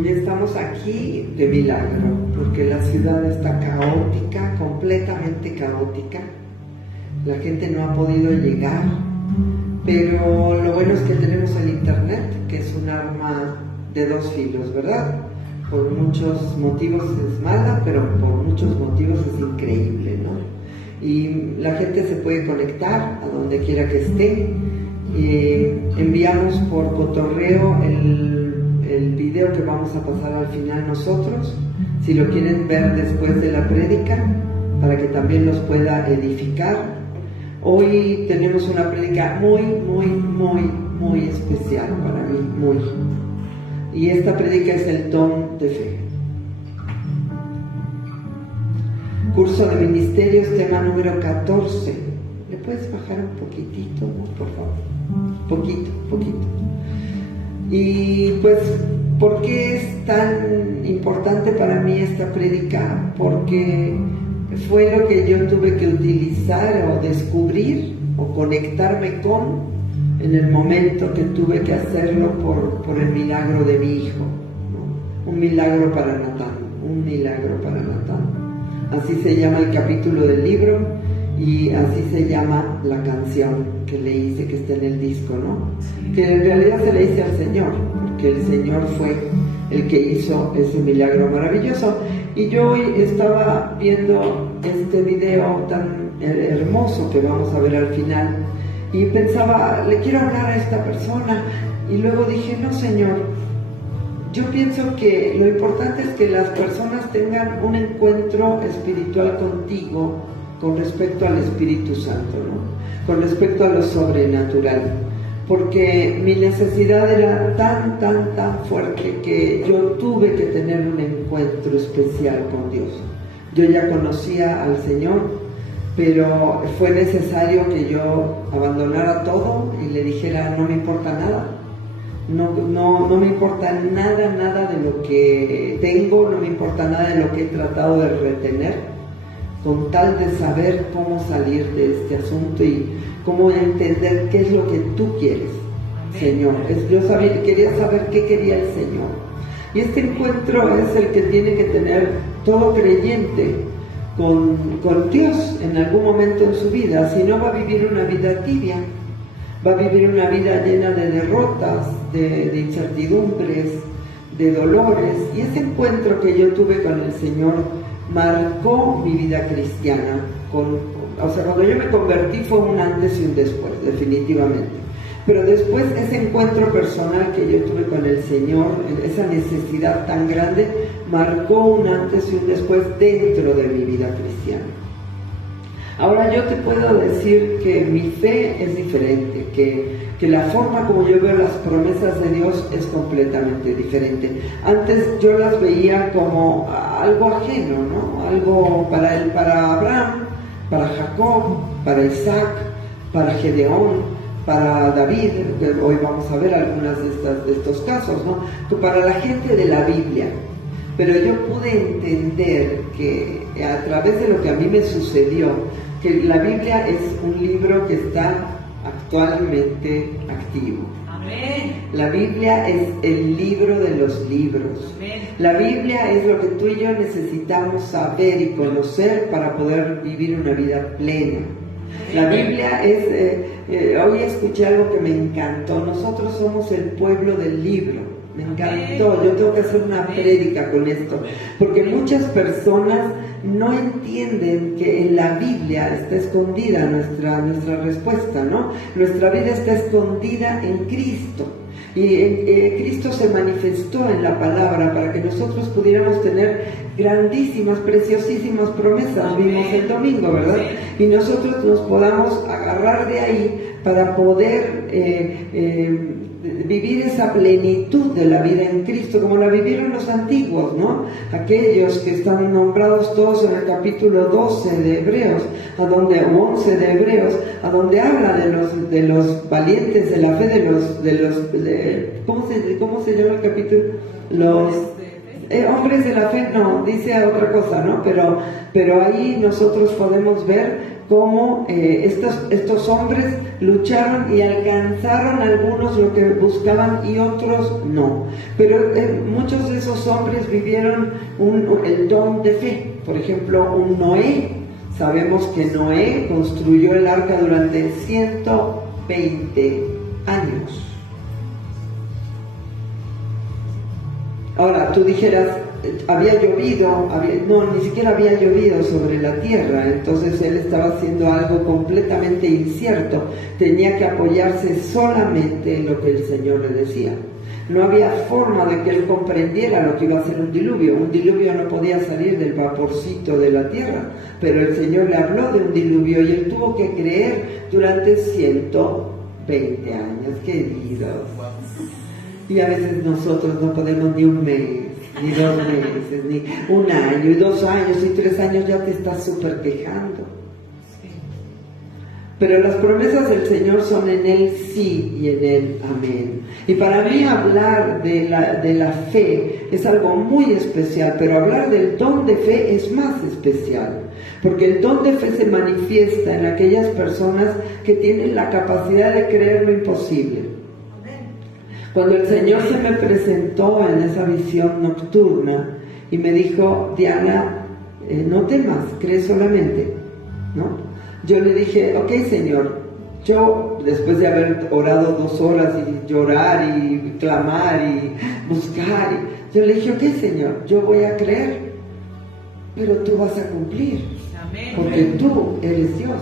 Hoy estamos aquí de milagro, porque la ciudad está caótica, completamente caótica. La gente no ha podido llegar, pero lo bueno es que tenemos el internet, que es un arma de dos filos, ¿verdad? Por muchos motivos es mala, pero por muchos motivos es increíble, ¿no? Y la gente se puede conectar a donde quiera que esté. Enviamos por cotorreo el video que vamos a pasar al final nosotros, si lo quieren ver después de la prédica, para que también los pueda edificar. Hoy tenemos una prédica muy especial para mí, muy. Y esta prédica es el don de fe. Curso de Ministerios, tema número 14. ¿Le puedes bajar un poquitito, no, por favor? Poquito. Y pues, ¿por qué es tan importante para mí esta prédica? Porque fue lo que yo tuve que utilizar o descubrir o conectarme con en el momento que tuve que hacerlo por el milagro de mi hijo, ¿no? Un milagro para Natán. Así se llama el capítulo del libro y así se llama la canción que le hice, que está en el disco, ¿no? Que en realidad se le hice al Señor, porque el Señor fue el que hizo ese milagro maravilloso. Y yo hoy estaba viendo este video tan hermoso que vamos a ver al final y pensaba, le quiero hablar a esta persona, y luego dije, no, Señor, yo pienso que lo importante es que las personas tengan un encuentro espiritual contigo con respecto al Espíritu Santo, ¿no? Con respecto a lo sobrenatural, porque mi necesidad era tan fuerte que yo tuve que tener un encuentro especial con Dios. Yo ya conocía al Señor, pero fue necesario que yo abandonara todo y le dijera, no me importa nada, no me importa nada de lo que tengo, no me importa nada de lo que he tratado de retener, con tal de saber cómo salir de este asunto y cómo entender qué es lo que tú quieres, Señor. Yo quería saber qué quería el Señor. Y este encuentro es el que tiene que tener todo creyente con Dios en algún momento en su vida, si no va a vivir una vida tibia, va a vivir una vida llena de derrotas, de incertidumbres, de dolores. Y ese encuentro que yo tuve con el Señor marcó mi vida cristiana. Cuando yo me convertí fue un antes y un después, definitivamente. Pero después ese encuentro personal que yo tuve con el Señor, esa necesidad tan grande, marcó un antes y un después dentro de mi vida cristiana. Ahora yo te puedo decir que mi fe es diferente, que la forma como yo veo las promesas de Dios es completamente diferente. Antes yo las veía como algo ajeno, ¿no? Algo para Abraham, para Jacob, para Isaac, para Gedeón, para David, hoy vamos a ver algunas de estos casos, ¿no? Para la gente de la Biblia. Pero yo pude entender que a través de lo que a mí me sucedió, que la Biblia es un libro que está actualmente activo. Amén. La Biblia es el libro de los libros. Amén. La Biblia es lo que tú y yo necesitamos saber y conocer para poder vivir una vida plena. La Biblia es, hoy escuché algo que me encantó. Nosotros somos el pueblo del libro. Me encantó. Yo tengo que hacer una prédica con esto, porque muchas personas no entienden que en la Biblia está escondida nuestra respuesta, ¿no? Nuestra vida está escondida en Cristo. Y Cristo se manifestó en la palabra para que nosotros pudiéramos tener grandísimas, preciosísimas promesas. Vimos el domingo, ¿verdad? Y nosotros nos podamos agarrar de ahí para poder vivir esa plenitud de la vida en Cristo, como la vivieron los antiguos, ¿no? Aquellos que están nombrados todos en el capítulo 12 de Hebreos, o 11 de Hebreos, a donde habla de los valientes de la fe, ¿cómo se llama el capítulo? Los hombres de la fe, no, dice otra cosa, ¿no? Pero ahí nosotros podemos ver cómo estos hombres lucharon y alcanzaron algunos lo que buscaban y otros no. Pero muchos de esos hombres vivieron el don de fe. Por ejemplo, un Noé. Sabemos que Noé construyó el arca durante 120 años. Ahora, tú dijeras, había llovido, no, ni siquiera había llovido sobre la tierra, entonces él estaba haciendo algo completamente incierto, tenía que apoyarse solamente en lo que el Señor le decía. No había forma de que él comprendiera lo que iba a ser un diluvio no podía salir del vaporcito de la tierra, pero el Señor le habló de un diluvio y él tuvo que creer durante 120 años, queridos. Y a veces nosotros no podemos ni un mes, ni 2 meses, ni un año, y 2 años, y 3 años ya te estás súper quejando. Pero las promesas del Señor son en Él sí y en Él amén. Y para mí hablar de la fe es algo muy especial, pero hablar del don de fe es más especial. Porque el don de fe se manifiesta en aquellas personas que tienen la capacidad de creer lo imposible. Cuando el Señor se me presentó en esa visión nocturna y me dijo, Diana, no temas, cree solamente, ¿no? Yo le dije, ok, Señor, yo después de haber orado 2 horas y llorar y clamar y buscar, yo le dije, ok, Señor, yo voy a creer, pero tú vas a cumplir, porque tú eres Dios.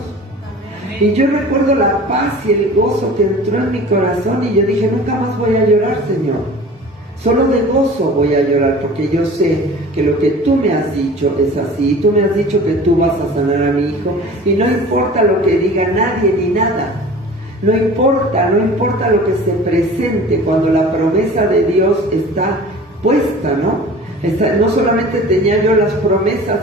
Y yo recuerdo la paz y el gozo que entró en mi corazón y yo dije, nunca más voy a llorar, Señor. Solo de gozo voy a llorar porque yo sé que lo que tú me has dicho es así. Tú me has dicho que tú vas a sanar a mi hijo y no importa lo que diga nadie ni nada. No importa lo que se presente cuando la promesa de Dios está puesta, ¿no? No solamente tenía yo las promesas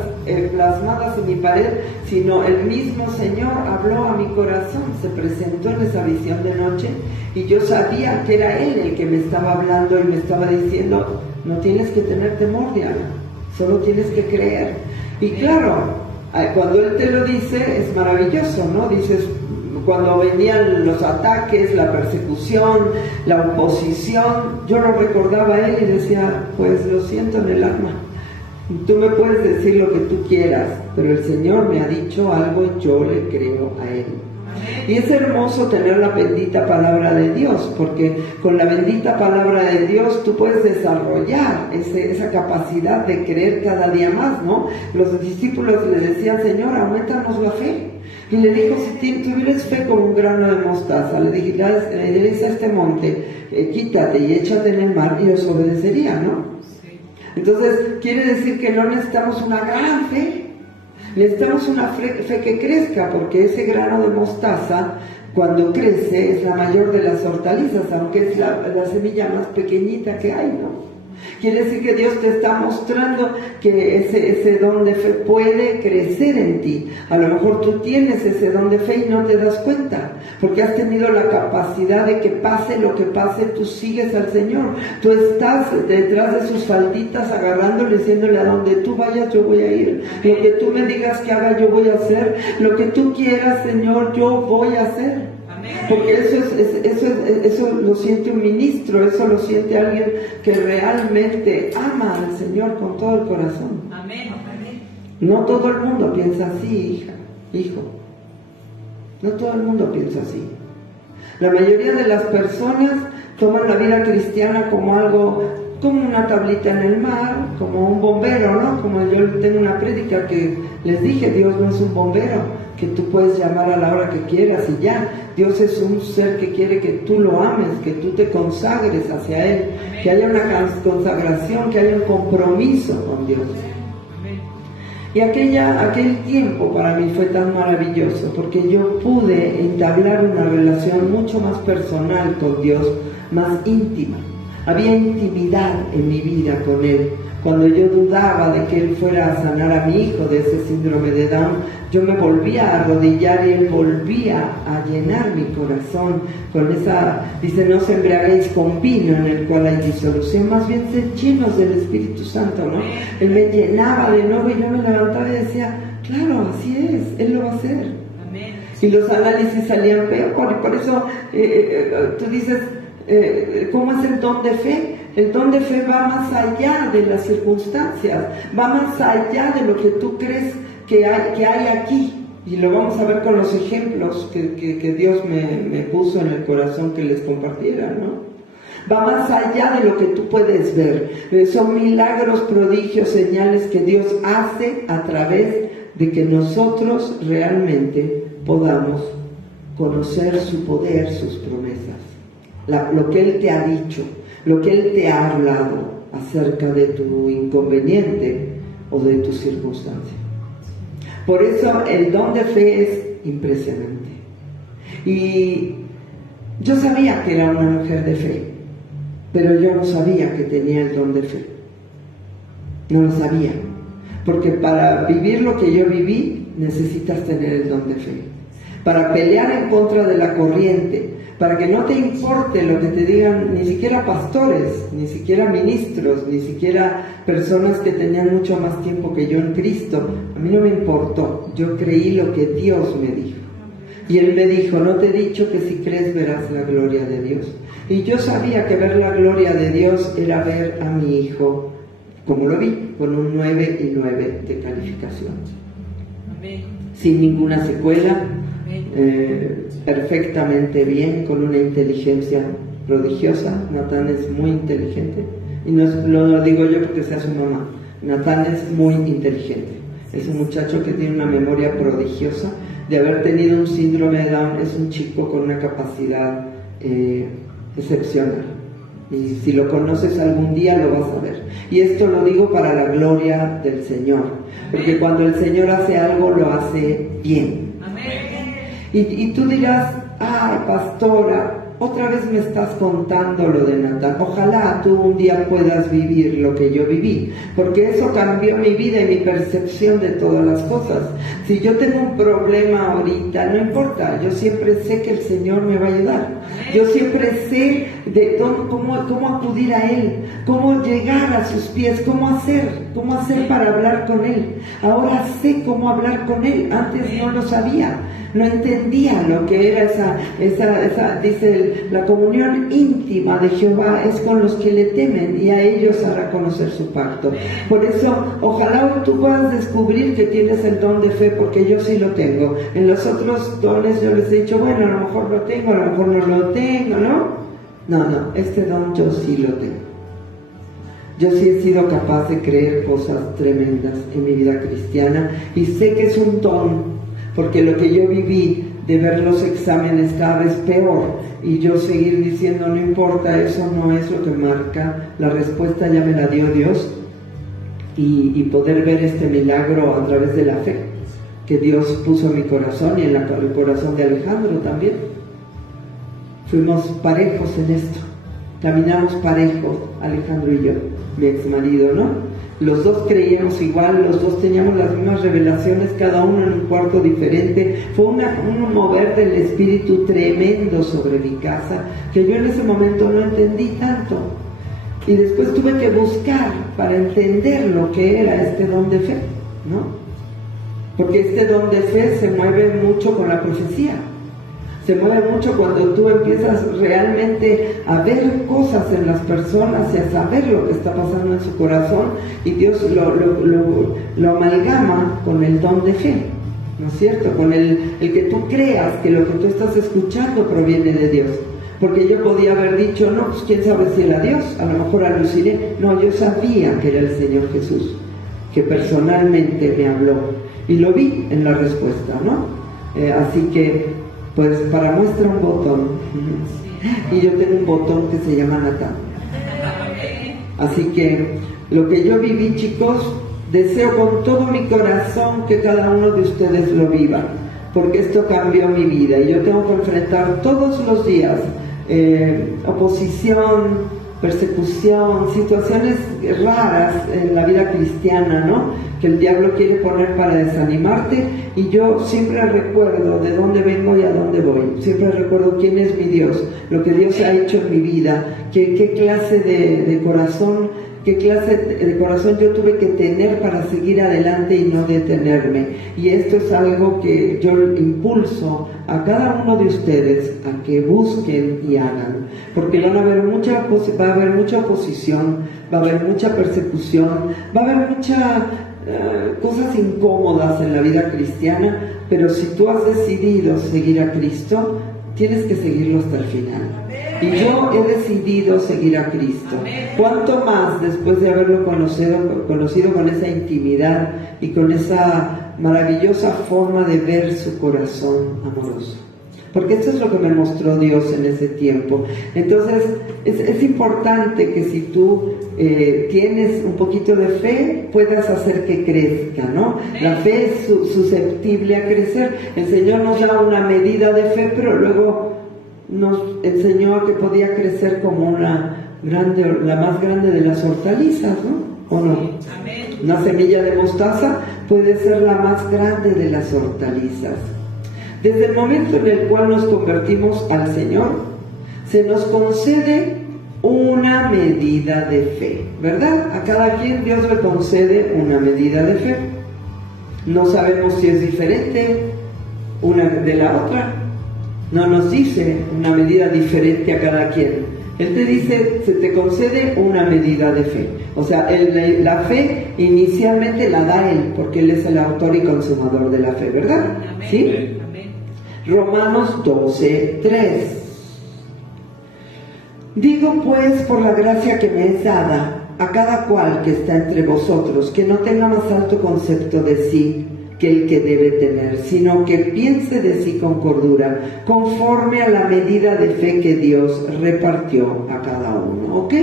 plasmadas en mi pared, sino el mismo Señor habló a mi corazón, se presentó en esa visión de noche y yo sabía que era Él el que me estaba hablando y me estaba diciendo, no tienes que tener temor, Diana, solo tienes que creer. Y claro, cuando Él te lo dice es maravilloso, ¿no? Dices, cuando venían los ataques, la persecución, la oposición, yo lo recordaba a Él y decía, pues lo siento en el alma. Tú me puedes decir lo que tú quieras, pero el Señor me ha dicho algo, yo le creo a Él. Y es hermoso tener la bendita palabra de Dios, porque con la bendita palabra de Dios tú puedes desarrollar esa capacidad de creer cada día más, ¿no? Los discípulos le decían, Señor, aumentanos la fe. Y le dijo, si tuvieras fe como un grano de mostaza, le dirías a este monte, quítate y échate en el mar y os obedecería, ¿no? Sí. Entonces, quiere decir que no necesitamos una gran fe, necesitamos una fe que crezca, porque ese grano de mostaza, cuando crece, es la mayor de las hortalizas, aunque es la semilla más pequeñita que hay, ¿no? Quiere decir que Dios te está mostrando que ese don de fe puede crecer en ti. A lo mejor tú tienes ese don de fe y no te das cuenta, porque has tenido la capacidad de que pase lo que pase, tú sigues al Señor. Tú estás detrás de sus falditas agarrándole, diciéndole, a donde tú vayas yo voy a ir. Lo que tú me digas que haga yo voy a hacer. Lo que tú quieras, Señor, yo voy a hacer. Porque eso lo siente un ministro, eso lo siente alguien que realmente ama al Señor con todo el corazón. Amén. No todo el mundo piensa así, hijo. No todo el mundo piensa así. La mayoría de las personas toman la vida cristiana como algo, como una tablita en el mar, como un bombero, ¿no? Como yo tengo una prédica que les dije, Dios no es un bombero que tú puedes llamar a la hora que quieras y ya. Dios es un ser que quiere que tú lo ames, que tú te consagres hacia Él, que haya una consagración, que haya un compromiso con Dios. Y aquel tiempo para mí fue tan maravilloso, porque yo pude entablar una relación mucho más personal con Dios, más íntima. Había intimidad en mi vida con Él. Cuando yo dudaba de que Él fuera a sanar a mi hijo de ese síndrome de Down, yo me volvía a arrodillar y Él volvía a llenar mi corazón con esa, dice, no os embriaguéis con vino en el cual hay disolución, más bien sed llenos del Espíritu Santo, ¿no? Él me llenaba de nuevo y yo me levantaba y decía, claro, así es, Él lo va a hacer. Y los análisis salían peor, y por eso tú dices, ¿cómo es el don de fe? El don de fe va más allá de las circunstancias, va más allá de lo que tú crees que hay aquí. Y lo vamos a ver con los ejemplos que Dios me puso en el corazón que les compartiera, ¿no? Va más allá de lo que tú puedes ver. Son milagros, prodigios, señales que Dios hace a través de que nosotros realmente podamos conocer su poder, sus promesas, lo que Él te ha dicho, lo que Él te ha hablado acerca de tu inconveniente o de tu circunstancia. Por eso el don de fe es impresionante. Y yo sabía que era una mujer de fe, pero yo no sabía que tenía el don de fe. No lo sabía. Porque para vivir lo que yo viví, necesitas tener el don de fe. Para pelear en contra de la corriente, para que no te importe lo que te digan ni siquiera pastores, ni siquiera ministros, ni siquiera personas que tenían mucho más tiempo que yo en Cristo. A mí no me importó, yo creí lo que Dios me dijo. Y Él me dijo, no te he dicho que si crees verás la gloria de Dios. Y yo sabía que ver la gloria de Dios era ver a mi hijo, como lo vi, con un 9 y 9 de calificación. Amén. Sin ninguna secuela, perfectamente bien, con una inteligencia prodigiosa. Natán es muy inteligente, y no lo digo yo porque sea su mamá. Natán es muy inteligente, es un muchacho que tiene una memoria prodigiosa. De haber tenido un síndrome de Down, es un chico con una capacidad excepcional, y si lo conoces algún día lo vas a ver. Y esto lo digo para la gloria del Señor, porque cuando el Señor hace algo lo hace bien. Y tú dirás, ay pastora, otra vez me estás contando lo de Natán. Ojalá tú un día puedas vivir lo que yo viví, porque eso cambió mi vida y mi percepción de todas las cosas. Si yo tengo un problema ahorita, no importa, yo siempre sé que el Señor me va a ayudar. Yo siempre sé cómo acudir a Él, cómo llegar a sus pies, cómo hacer para hablar con Él. Ahora sé cómo hablar con Él, antes no lo sabía. No entendía lo que era esa dice la comunión íntima de Jehová es con los que le temen, y a ellos hará conocer su pacto. Por eso, ojalá tú puedas descubrir que tienes el don de fe, porque yo sí lo tengo. En los otros dones yo les he dicho, bueno, a lo mejor lo tengo, a lo mejor no lo tengo, ¿no? No, este don yo sí lo tengo. Yo sí he sido capaz de creer cosas tremendas en mi vida cristiana, y sé que es un don. Porque lo que yo viví de ver los exámenes cada vez peor y yo seguir diciendo no importa, eso no es lo que marca, la respuesta ya me la dio Dios, y poder ver este milagro a través de la fe que Dios puso en mi corazón y en el corazón de Alejandro también. Fuimos parejos en esto, caminamos parejos, Alejandro y yo, mi ex marido, ¿no? Los dos creíamos igual, los dos teníamos las mismas revelaciones, cada uno en un cuarto diferente. Fue un mover del Espíritu tremendo sobre mi casa, que yo en ese momento no entendí tanto. Y después tuve que buscar para entender lo que era este don de fe, ¿no? Porque este don de fe se mueve mucho con la profecía. Se mueve mucho cuando tú empiezas realmente a ver cosas en las personas y a saber lo que está pasando en su corazón, y Dios lo amalgama con el don de fe, ¿no es cierto? Con el que tú creas que lo que tú estás escuchando proviene de Dios. Porque yo podía haber dicho, no, pues quién sabe si era Dios, a lo mejor aluciné. No, yo sabía que era el Señor Jesús, que personalmente me habló, y lo vi en la respuesta, ¿no? Así que pues para muestra un botón, y yo tengo un botón que se llama Natán. Así que lo que yo viví, chicos, deseo con todo mi corazón que cada uno de ustedes lo viva, porque esto cambió mi vida, y yo tengo que enfrentar todos los días oposición, persecución, situaciones raras en la vida cristiana, ¿no? Que el diablo quiere poner para desanimarte, y yo siempre recuerdo de dónde vengo y a dónde voy. Siempre recuerdo quién es mi Dios, lo que Dios ha hecho en mi vida, qué clase de corazón qué clase de corazón yo tuve que tener para seguir adelante y no detenerme. Y esto es algo que yo impulso a cada uno de ustedes a que busquen y hagan, porque va a haber mucha oposición, va a haber mucha persecución, va a haber muchas cosas incómodas en la vida cristiana, pero si tú has decidido seguir a Cristo, tienes que seguirlo hasta el final. Y yo he decidido seguir a Cristo. ¿Cuánto más después de haberlo conocido con esa intimidad y con esa maravillosa forma de ver su corazón amoroso? Porque esto es lo que me mostró Dios en ese tiempo. Entonces es importante que si tú tienes un poquito de fe, puedas hacer que crezca, ¿no? La fe es susceptible a crecer. El Señor nos da una medida de fe, pero luego nos enseñó que podía crecer como la más grande de las hortalizas, ¿no? ¿O no? Una semilla de mostaza puede ser la más grande de las hortalizas. Desde el momento en el cual nos convertimos al Señor, se nos concede una medida de fe, ¿verdad? A cada quien Dios le concede una medida de fe. No sabemos si es diferente una de la otra. No nos dice una medida diferente a cada quien. Él te dice, se te concede una medida de fe. O sea, la fe inicialmente la da Él, porque Él es el autor y consumador de la fe, ¿verdad? Amén. ¿Sí? Amén. Romanos 12:3. Digo pues, por la gracia que me es dada, a cada cual que está entre vosotros, que no tenga más alto concepto de sí que el que debe tener, sino que piense de sí con cordura, conforme a la medida de fe que Dios repartió a cada uno. ¿Ok?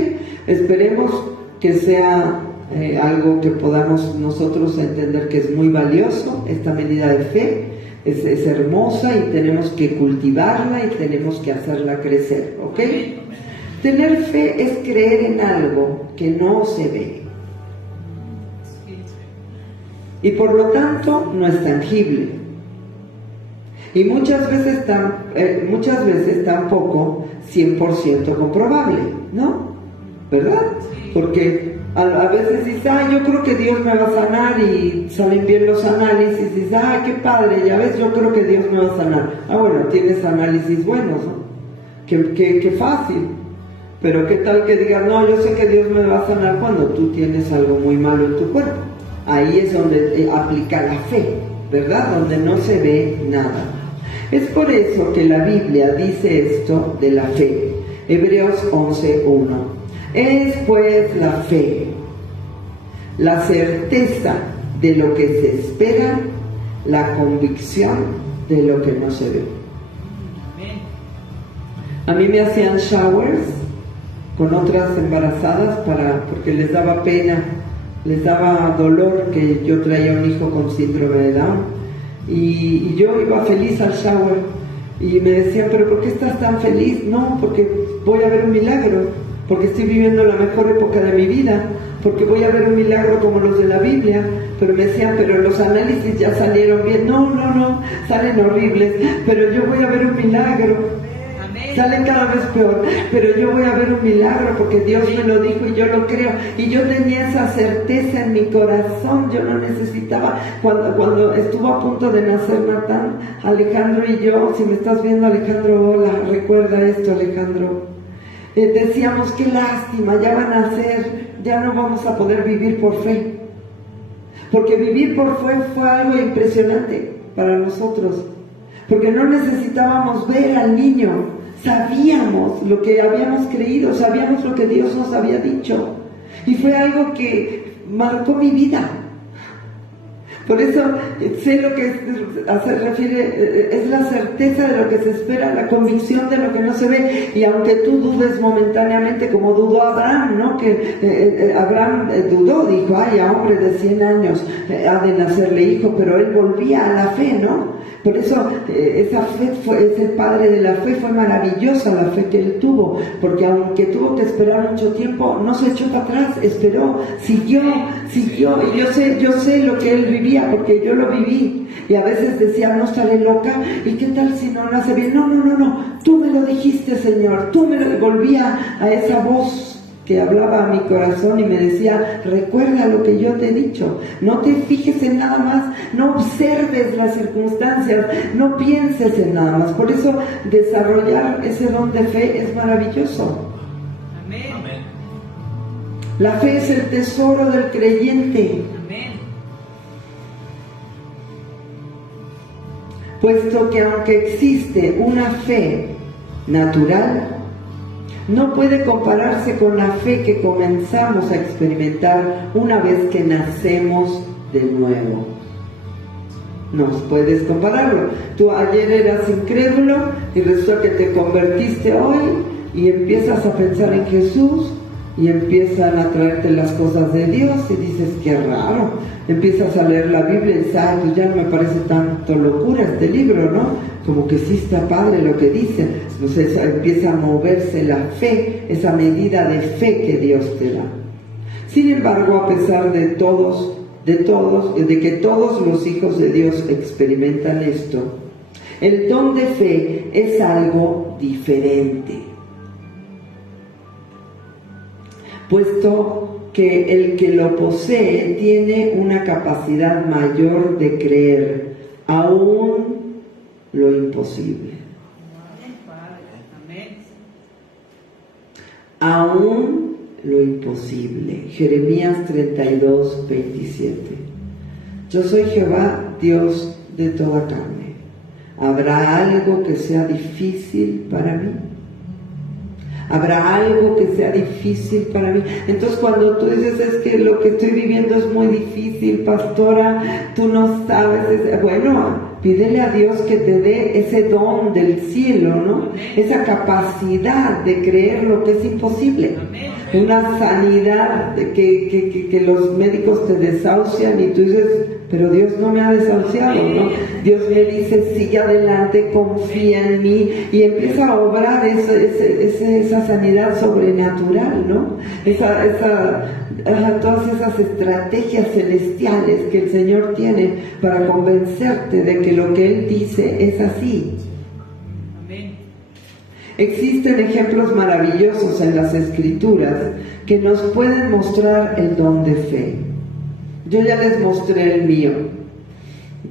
Esperemos que sea algo que podamos nosotros entender que es muy valioso, esta medida de fe. Es hermosa y tenemos que cultivarla y tenemos que hacerla crecer, ¿ok? Tener fe es creer en algo que no se ve y por lo tanto no es tangible, y muchas veces tampoco 100% comprobable, ¿no? ¿Verdad? Porque a veces dices, yo creo que Dios me va a sanar, y salen bien los análisis, y dices, qué padre, ya ves, yo creo que Dios me va a sanar. Bueno, tienes análisis buenos, ¿no? Qué fácil. Pero qué tal que digas, no, yo sé que Dios me va a sanar, cuando tú tienes algo muy malo en tu cuerpo. Ahí es donde aplica la fe, ¿verdad? Donde no se ve nada. Es por eso que la Biblia dice esto de la fe. Hebreos 11:1. Es pues la fe, la certeza de lo que se espera, la convicción de lo que no se ve. A mí me hacían showers con otras embarazadas porque les daba pena, les daba dolor que yo traía un hijo con síndrome de Down, y yo iba feliz al shower y me decían, ¿pero por qué estás tan feliz? No, porque voy a ver un milagro, porque estoy viviendo la mejor época de mi vida, porque voy a ver un milagro como los de la Biblia. Pero me decían, pero los análisis ya salieron bien. No, salen horribles, pero yo voy a ver un milagro. Salen cada vez peor, pero yo voy a ver un milagro porque Dios me lo dijo y yo lo creo. Y yo tenía esa certeza en mi corazón. Yo no necesitaba, cuando estuvo a punto de nacer Natán, Alejandro y yo, si me estás viendo, Alejandro, hola, recuerda esto, Alejandro. Decíamos, qué lástima, ya van a nacer, ya no vamos a poder vivir por fe. Porque vivir por fe fue algo impresionante para nosotros. Porque no necesitábamos ver al niño, sabíamos lo que habíamos creído, sabíamos lo que Dios nos había dicho. Y fue algo que marcó mi vida. Por eso sé lo que se refiere, es la certeza de lo que se espera, la convicción de lo que no se ve. Y aunque tú dudes momentáneamente, como dudó Abraham, ¿no? Que Abraham dudó, dijo, a hombre de 100 años ha de nacerle hijo, pero él volvía a la fe, ¿no? Por eso esa fe ese padre de la fe, fue maravillosa la fe que él tuvo, porque aunque tuvo que esperar mucho tiempo, no se echó para atrás, esperó, siguió, y yo sé lo que él vivía, porque yo lo viví, y a veces decía, no estaré loca, y qué tal si no nace bien, no, tú me lo dijiste, Señor, tú me lo, volvía a esa voz que hablaba a mi corazón y me decía: recuerda lo que yo te he dicho, no te fijes en nada más, no observes las circunstancias, no pienses en nada más. Por eso desarrollar ese don de fe es maravilloso. Amén. La fe es el tesoro del creyente. Amén. Puesto que aunque existe una fe natural, no puede compararse con la fe que comenzamos a experimentar una vez que nacemos de nuevo. No puedes compararlo. Tú ayer eras incrédulo y resulta que te convertiste hoy y empiezas a pensar en Jesús y empiezan a traerte las cosas de Dios y dices: qué raro. Empiezas a leer la Biblia y dices: ay, pues ya no me parece tanto locura este libro, ¿no? Como que sí está padre lo que dice. Entonces empieza a moverse la fe, esa medida de fe que Dios te da. Sin embargo, a pesar de que todos los hijos de Dios experimentan esto, el don de fe es algo diferente. Puesto que el que lo posee tiene una capacidad mayor de creer aún lo imposible. Aún lo imposible. Jeremías 32, 27. Yo soy Jehová, Dios de toda carne. ¿Habrá algo que sea difícil para mí? ¿Habrá algo que sea difícil para mí? Entonces cuando tú dices: es que lo que estoy viviendo es muy difícil, pastora, tú no sabes, bueno, pídele a Dios que te dé ese don del cielo, ¿no? Esa capacidad de creer lo que es imposible. Una sanidad que los médicos te desahucian y tú dices: pero Dios no me ha desahuciado, ¿no? Dios me dice: sigue adelante, confía en mí, y empieza a obrar esa sanidad sobrenatural, ¿no? Todas esas estrategias celestiales que el Señor tiene para convencerte de que lo que Él dice es así. Existen ejemplos maravillosos en las Escrituras que nos pueden mostrar el don de fe. Yo ya les mostré el mío.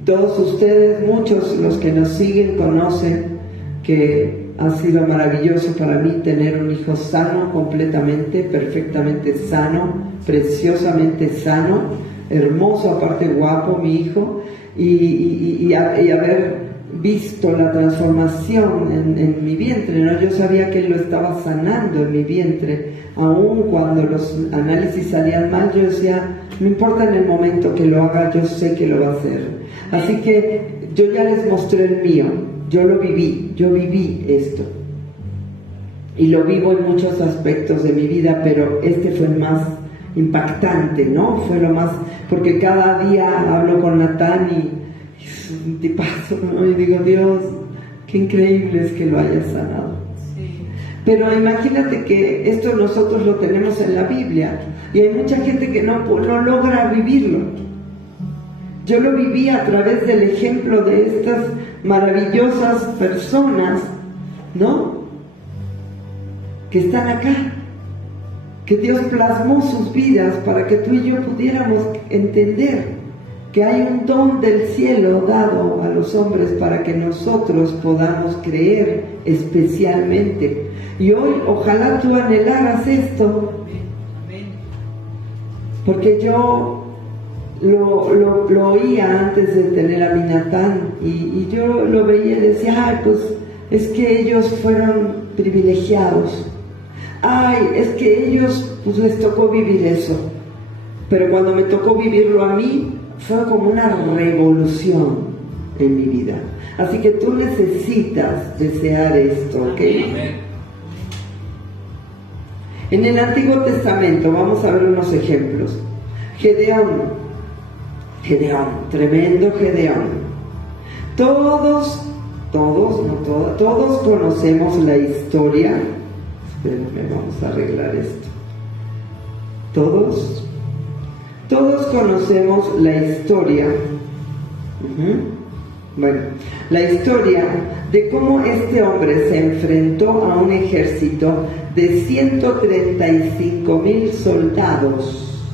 Todos ustedes, muchos los que nos siguen, conocen que ha sido maravilloso para mí tener un hijo sano, completamente, perfectamente sano, preciosamente sano, hermoso, aparte guapo mi hijo, y haber visto la transformación en mi vientre, ¿no? Yo sabía que Él lo estaba sanando en mi vientre, aun cuando los análisis salían mal. Yo decía: no importa en el momento que lo haga, yo sé que lo va a hacer. Así que yo ya les mostré el mío, yo lo viví, yo viví esto. Y lo vivo en muchos aspectos de mi vida, pero este fue el más impactante, ¿no? Fue lo más, porque cada día hablo con Natán y es un tipazo, ¿no? Y digo: Dios, qué increíble es que lo hayas sanado. Sí. Pero imagínate que esto nosotros lo tenemos en la Biblia y hay mucha gente que no logra vivirlo. Yo lo viví a través del ejemplo de estas maravillosas personas, ¿no? Que están acá, que Dios plasmó sus vidas para que tú y yo pudiéramos entender que hay un don del cielo dado a los hombres para que nosotros podamos creer especialmente. Y hoy ojalá tú anhelaras esto, porque yo lo oía antes de tener a mi Natán y yo lo veía y decía: ay, pues es que ellos fueron privilegiados, ay, es que ellos pues les tocó vivir eso. Pero cuando me tocó vivirlo a mí, fue como una revolución en mi vida. Así que tú necesitas desear esto, ¿ok? En el Antiguo Testamento vamos a ver unos ejemplos. Gedeón, tremendo Gedeón. Todos conocemos la historia. Espérenme, vamos a arreglar esto. Todos conocemos la historia Bueno, la historia de cómo este hombre se enfrentó a un ejército de 135,000 soldados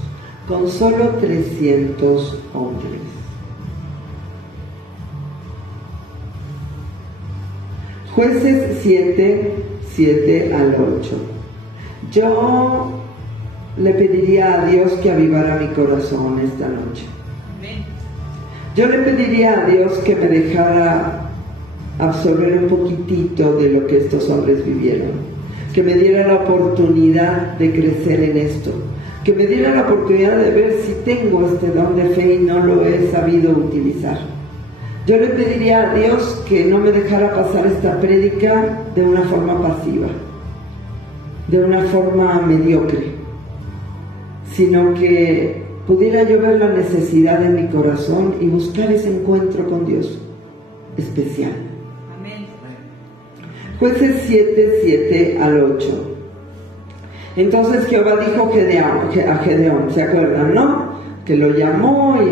con solo 300 hombres. Jueces 7, 7 al 8. Yo le pediría a Dios que avivara mi corazón esta noche. Yo le pediría a Dios que me dejara absorber un poquitito de lo que estos hombres vivieron, que me diera la oportunidad de crecer en esto, que me diera la oportunidad de ver si tengo este don de fe y no lo he sabido utilizar. Yo le pediría a Dios que no me dejara pasar esta prédica de una forma pasiva, de una forma mediocre, sino que pudiera yo ver la necesidad de mi corazón y buscar ese encuentro con Dios especial. Amén. Jueces 7, 7 al 8. Entonces Jehová dijo a Gedeón, ¿se acuerdan, no? Que lo llamó y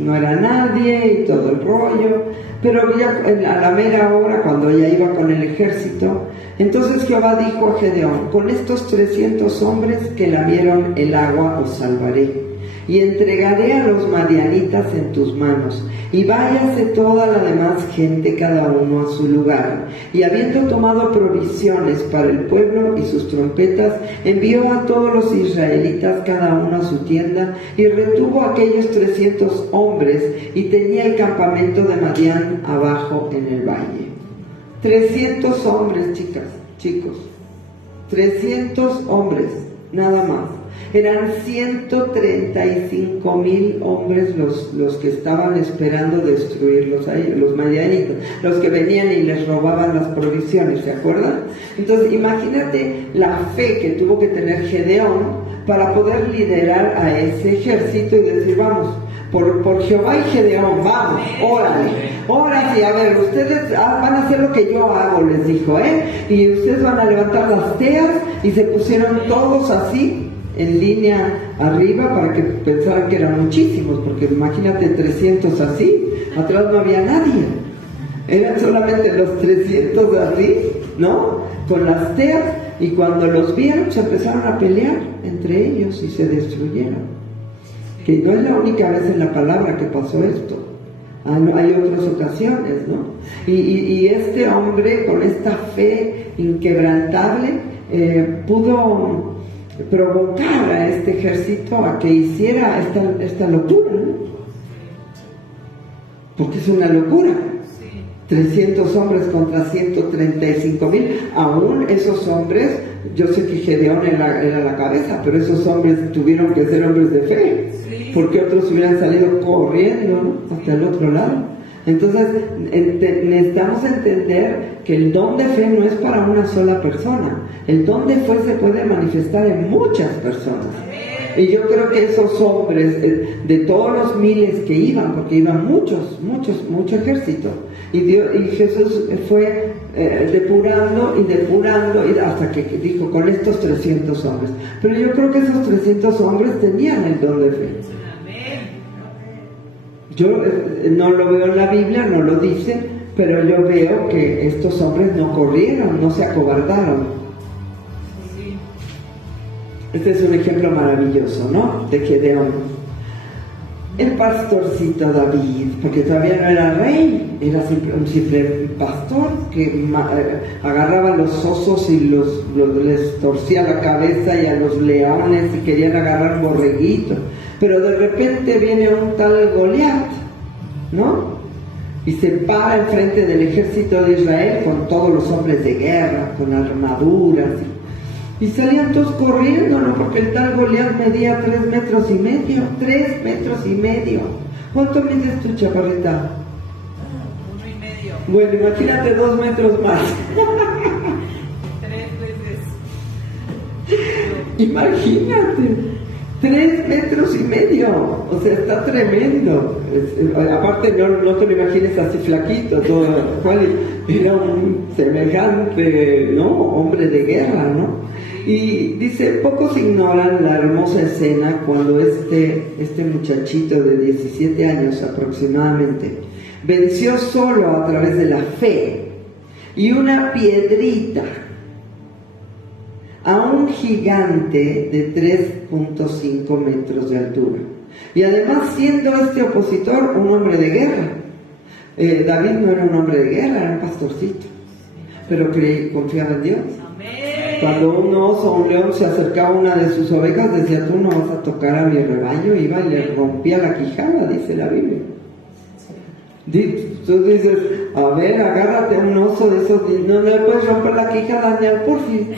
no era nadie y todo el rollo, pero ya a la mera hora, cuando ya iba con el ejército, entonces Jehová dijo a Gedeón, con estos 300 hombres que lamieron el agua os salvaré, y entregaré a los madianitas en tus manos, y váyase toda la demás gente cada uno a su lugar. Y habiendo tomado provisiones para el pueblo y sus trompetas, envió a todos los israelitas cada uno a su tienda, y retuvo a aquellos 300 hombres, y tenía el campamento de Madián abajo en el valle. 300 hombres, chicos, 300 hombres, nada más. Eran 135,000 hombres los que estaban esperando destruirlos a ellos, los madianitas, los que venían y les robaban las provisiones, ¿se acuerdan? Entonces imagínate la fe que tuvo que tener Gedeón para poder liderar a ese ejército y decir, vamos, por Jehová y Gedeón, vamos, órale, ahora sí, a ver, ustedes van a hacer lo que yo hago, les dijo, y ustedes van a levantar las teas, y se pusieron todos así, en línea arriba, para que pensaran que eran muchísimos, porque imagínate 300 así, atrás no había nadie, eran solamente los 300 así, ¿no? Con las teas, y cuando los vieron se empezaron a pelear entre ellos y se destruyeron. Que no es la única vez en la palabra que pasó esto, hay otras ocasiones, ¿no? Y este hombre con esta fe inquebrantable pudo provocar a este ejército a que hiciera esta locura, ¿no? Porque es una locura. 300 hombres contra 135,000. Aún esos hombres, yo sé que Gedeón era la cabeza, pero esos hombres tuvieron que ser hombres de fe, porque otros hubieran salido corriendo, ¿no?, hasta el otro lado. Entonces necesitamos entender que el don de fe no es para una sola persona. El don de fe se puede manifestar en muchas personas. Y yo creo que esos hombres, de todos los miles que iban, porque iban mucho ejército, y Jesús fue depurando y hasta que dijo, con estos 300 hombres. Pero yo creo que esos 300 hombres tenían el don de fe. Yo no lo veo en la Biblia, no lo dice, pero yo veo que estos hombres no corrieron, no se acobardaron. Este es un ejemplo maravilloso, ¿no?, de Gedeón. El pastorcito David, porque todavía no era rey, era un simple pastor que agarraba a los osos y les torcía la cabeza, y a los leones, y querían agarrar un borreguito. Pero de repente viene un tal Goliat, ¿no? Y se para enfrente del ejército de Israel con todos los hombres de guerra, con armaduras, y salían todos corriendo, ¿no? Porque el tal Goliat medía 3 metros y medio. 3 metros y medio. ¿Cuánto mides tú, chaparrita? 1,5. Bueno, imagínate 2 metros más. 3 veces. Imagínate. 3 metros y medio. O sea, está tremendo. Aparte, no te lo imagines así flaquito. Era un semejante, ¿no?, hombre de guerra, ¿no? Y dice, pocos ignoran la hermosa escena cuando este muchachito de 17 años aproximadamente venció solo a través de la fe y una piedrita a un gigante de 3.5 metros de altura. Y además, siendo este opositor un hombre de guerra. David no era un hombre de guerra, era un pastorcito, pero confiaba en Dios. Cuando un oso o un león se acercaba a una de sus ovejas, decía: tú no vas a tocar a mi rebaño. Iba y le rompía la quijada, dice la Biblia. Tú dices: a ver, agárrate a un oso de esos, no le puedes romper la quijada ni al porfis.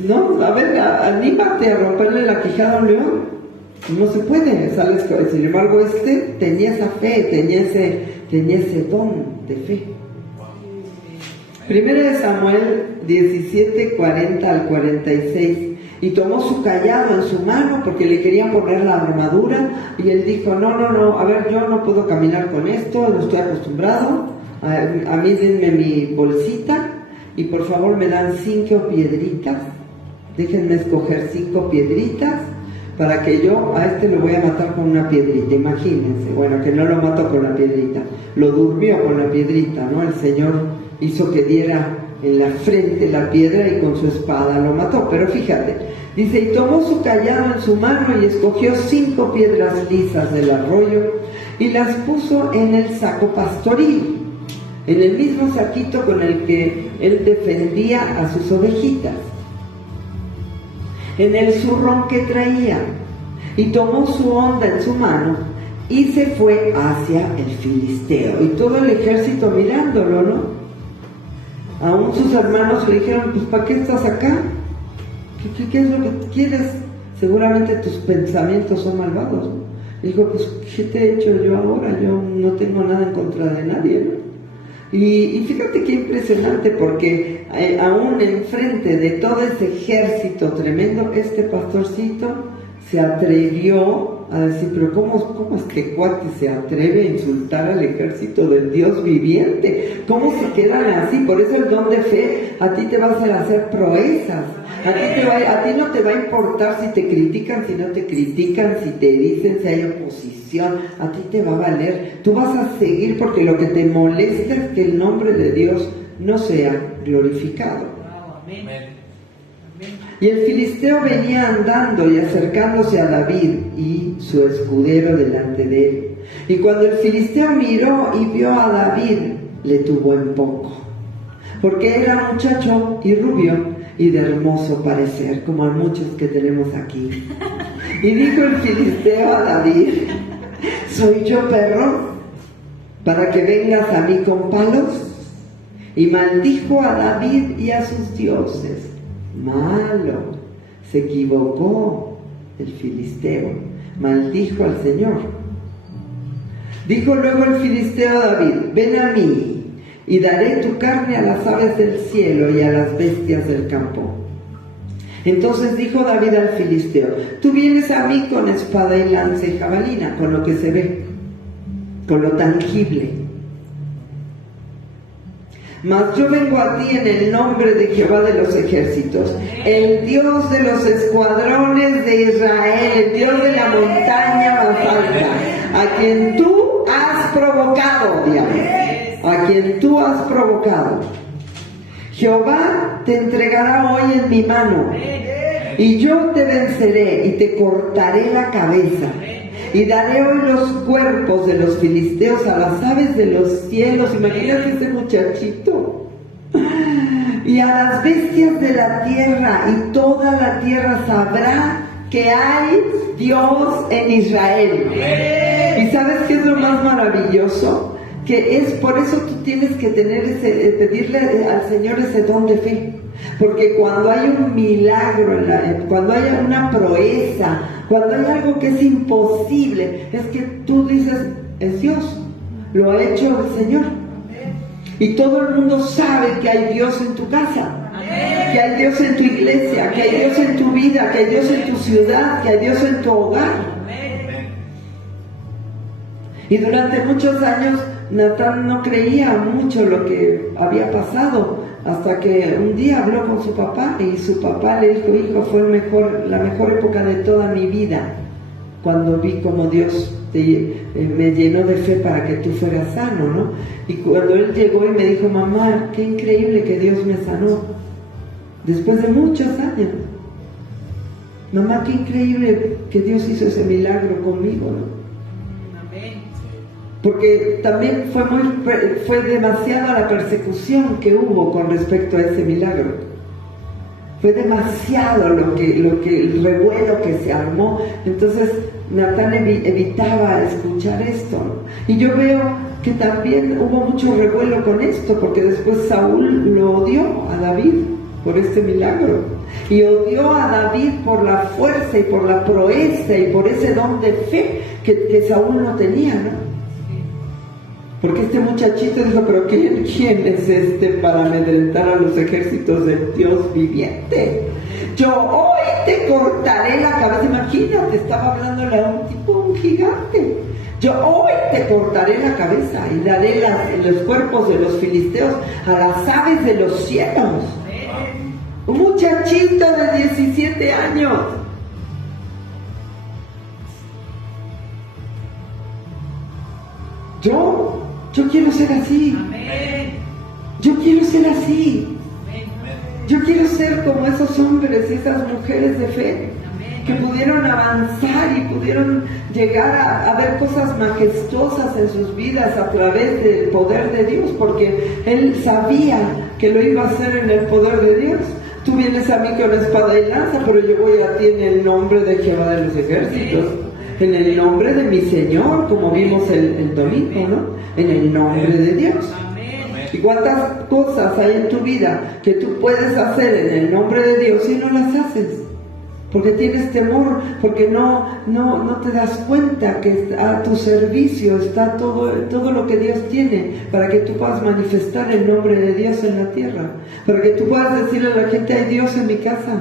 No, a ver, anímate a romperle la quijada a un león. No se puede, ¿sabes? Sin embargo, tenía esa fe, tenía ese don de fe. 1 Samuel 17, 40 al 46. Y tomó su callado en su mano porque le querían poner la armadura. Y él dijo: no, a ver, yo no puedo caminar con esto, no estoy acostumbrado. A mí denme mi bolsita y por favor me dan 5 piedritas. Déjenme escoger 5 piedritas para que yo a lo voy a matar con una piedrita. Imagínense, bueno, que no lo mató con la piedrita, lo durmió con la piedrita, ¿no? El Señor hizo que diera en la frente la piedra y con su espada lo mató. Pero fíjate, dice: y tomó su callado en su mano y escogió 5 piedras lisas del arroyo y las puso en el saco pastoril, en el mismo saquito con el que él defendía a sus ovejitas, en el zurrón que traía, y tomó su honda en su mano y se fue hacia el filisteo, y todo el ejército mirándolo, ¿no? Aún sus hermanos le dijeron: pues ¿para qué estás acá? ¿Qué es lo que quieres? Seguramente tus pensamientos son malvados, ¿no? Dijo: pues ¿qué te he hecho yo ahora? Yo no tengo nada en contra de nadie, ¿no? Y fíjate qué impresionante, porque aún enfrente de todo ese ejército tremendo, este pastorcito se atrevió a decir: pero ¿cómo es que cuate se atreve a insultar al ejército del Dios viviente? ¿Cómo se quedan así? Por eso el don de fe a ti te va a hacer proezas. A ti no te va a importar si te critican, si no te critican, si te dicen, si hay oposición. A ti te va a valer. Tú vas a seguir, porque lo que te molesta es que el nombre de Dios no sea glorificado. Y el filisteo venía andando y acercándose a David y su escudero delante de él. Y cuando el filisteo miró y vio a David, le tuvo en poco, porque era muchacho y rubio y de hermoso parecer, como a muchos que tenemos aquí. Y dijo el filisteo a David: ¿soy yo perro para que vengas a mí con palos? Y maldijo a David y a sus dioses. Malo, se equivocó el filisteo, maldijo al Señor. Dijo luego el filisteo a David: ven a mí y daré tu carne a las aves del cielo y a las bestias del campo. Entonces dijo David al filisteo: tú vienes a mí con espada y lanza y jabalina, con lo que se ve, con lo tangible. Mas yo vengo a ti en el nombre de Jehová de los ejércitos, el Dios de los escuadrones de Israel, el Dios de la montaña más alta, a quien tú has provocado, a quien tú has provocado. Jehová te entregará hoy en mi mano, y yo te venceré y te cortaré la cabeza. Y daré hoy los cuerpos de los filisteos a las aves de los cielos. Imagínate ese muchachito. Y a las bestias de la tierra, y toda la tierra sabrá que hay Dios en Israel. ¿Y sabes qué es lo más maravilloso? Que es por eso tú tienes que pedirle al Señor ese don de fe. Porque cuando hay un milagro, cuando hay una proeza, cuando hay algo que es imposible, es que tú dices: es Dios, lo ha hecho el Señor. Y todo el mundo sabe que hay Dios en tu casa, que hay Dios en tu iglesia, que hay Dios en tu vida, que hay Dios en tu ciudad, que hay Dios en tu hogar. Y durante muchos años Natán no creía mucho lo que había pasado, hasta que un día habló con su papá y su papá le dijo: hijo, fue la mejor época de toda mi vida, cuando vi como Dios me llenó de fe para que tú fueras sano, ¿no? Y cuando él llegó y me dijo: mamá, qué increíble que Dios me sanó, después de muchos años. Mamá, qué increíble que Dios hizo ese milagro conmigo, ¿no? Porque también fue demasiada la persecución que hubo con respecto a ese milagro. Fue demasiado el revuelo que se armó. Entonces Natán evitaba escuchar esto, ¿no? Y yo veo que también hubo mucho revuelo con esto, porque después Saúl lo odió a David por este milagro, y odió a David por la fuerza y por la proeza y por ese don de fe que Saúl no tenía, ¿no? Porque este muchachito dijo: pero ¿quién es este para amedrentar a los ejércitos del Dios viviente? Yo hoy te cortaré la cabeza. Imagínate, estaba hablándole a un gigante. Yo hoy te cortaré la cabeza y daré los cuerpos de los filisteos a las aves de los cielos. Un muchachito de 17 años. Yo quiero ser así. Yo quiero ser así. Yo quiero ser como esos hombres y esas mujeres de fe que pudieron avanzar y pudieron llegar a ver cosas majestuosas en sus vidas a través del poder de Dios, porque él sabía que lo iba a hacer en el poder de Dios. Tú vienes a mí con espada y lanza, pero yo voy a ti en el nombre de Jehová de los ejércitos, en el nombre de mi Señor, como vimos el domingo, ¿no? En el nombre de Dios. ¿Y cuántas cosas hay en tu vida que tú puedes hacer en el nombre de Dios y no las haces? Porque tienes temor, porque no te das cuenta que a tu servicio está todo lo que Dios tiene para que tú puedas manifestar el nombre de Dios en la tierra, para que tú puedas decirle a la gente: hay Dios en mi casa.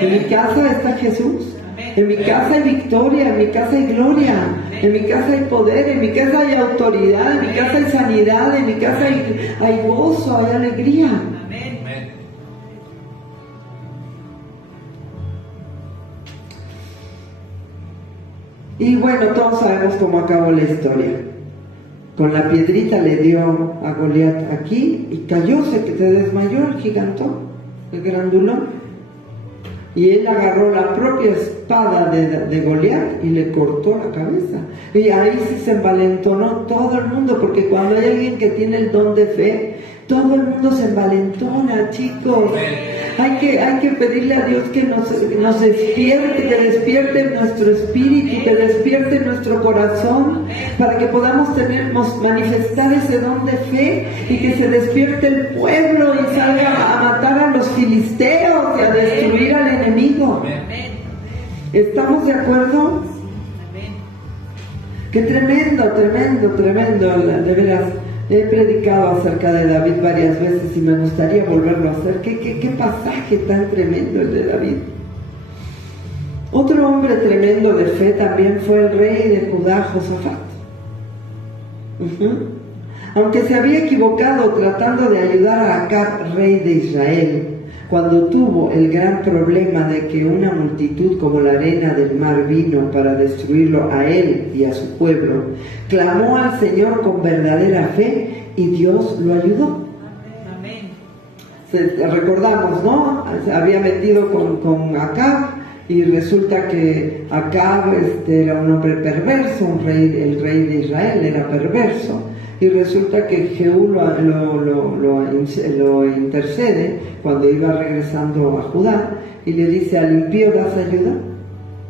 En mi casa está Jesús. En mi casa hay victoria, en mi casa hay gloria, en mi casa hay poder, en mi casa hay autoridad, en mi casa hay sanidad, en mi casa hay gozo, hay alegría. Y bueno, todos sabemos cómo acabó la historia. Con la piedrita le dio a Goliat aquí y cayó, se desmayó el gigantón, el grandulón. Y él agarró la propia espada de Goliat y le cortó la cabeza. Y ahí se envalentonó todo el mundo, porque cuando hay alguien que tiene el don de fe, todo el mundo se envalentona, chicos. Hay que pedirle a Dios que nos despierte, que despierte nuestro espíritu, que despierte nuestro corazón, para que podamos manifestar ese don de fe, y que se despierte el pueblo y salga a matar a los filisteos y a destruir al enemigo. ¿Estamos de acuerdo? Qué tremendo, de veras. He predicado acerca de David varias veces y me gustaría volverlo a hacer. ¿Qué pasaje tan tremendo el de David? Otro hombre tremendo de fe también fue el rey de Judá, Josafat. Aunque se había equivocado tratando de ayudar a Acab, rey de Israel, cuando tuvo el gran problema de que una multitud como la arena del mar vino para destruirlo a él y a su pueblo, clamó al Señor con verdadera fe y Dios lo ayudó. Recordamos, ¿no? Se había metido con Acab, y resulta que Acab era un hombre perverso, el rey de Israel era perverso. Y resulta que Jehú lo intercede cuando iba regresando a Judá y le dice: al impío das ayuda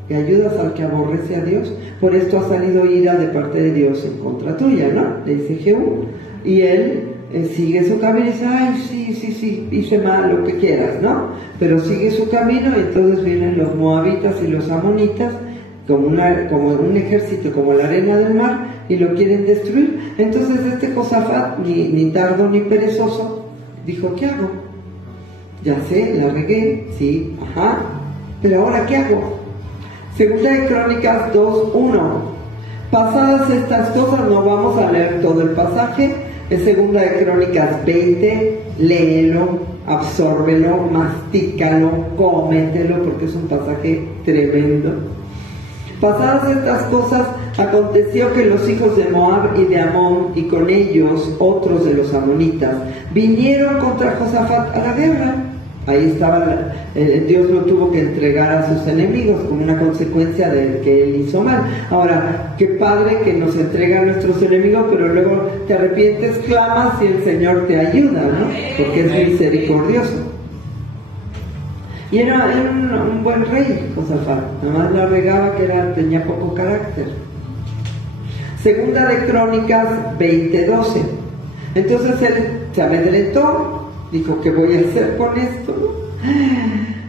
y ayudas al que aborrece a Dios, por esto ha salido ira de parte de Dios en contra tuya, ¿no? Le dice Jehú. Y él sigue su camino y dice: ay, sí, hice mal, lo que quieras, ¿no? Pero sigue su camino, y entonces vienen los moabitas y los amonitas como un ejército, como la arena del mar, y lo quieren destruir. Entonces Josafat, ni tardo ni perezoso, dijo: ¿qué hago? Ya sé, la regué, sí, pero ahora ¿qué hago? Segunda de Crónicas 2:1. Pasadas estas cosas, no vamos a leer todo el pasaje, es Segunda de Crónicas 20, léelo, absórbelo, mastícalo, cómetelo, porque es un pasaje tremendo. Pasadas estas cosas, aconteció que los hijos de Moab y de Amón, y con ellos otros de los amonitas, vinieron contra Josafat a la guerra. Ahí estaba, Dios lo tuvo que entregar a sus enemigos como una consecuencia de que él hizo mal. Ahora, qué padre que nos entrega a nuestros enemigos, pero luego te arrepientes, clamas y el Señor te ayuda, ¿no? Porque es misericordioso. Y era un buen rey, Josafat, nada más la regaba que tenía poco carácter. Segunda de Crónicas 20:12. Entonces él se amedrentó, dijo, ¿qué voy a hacer con esto?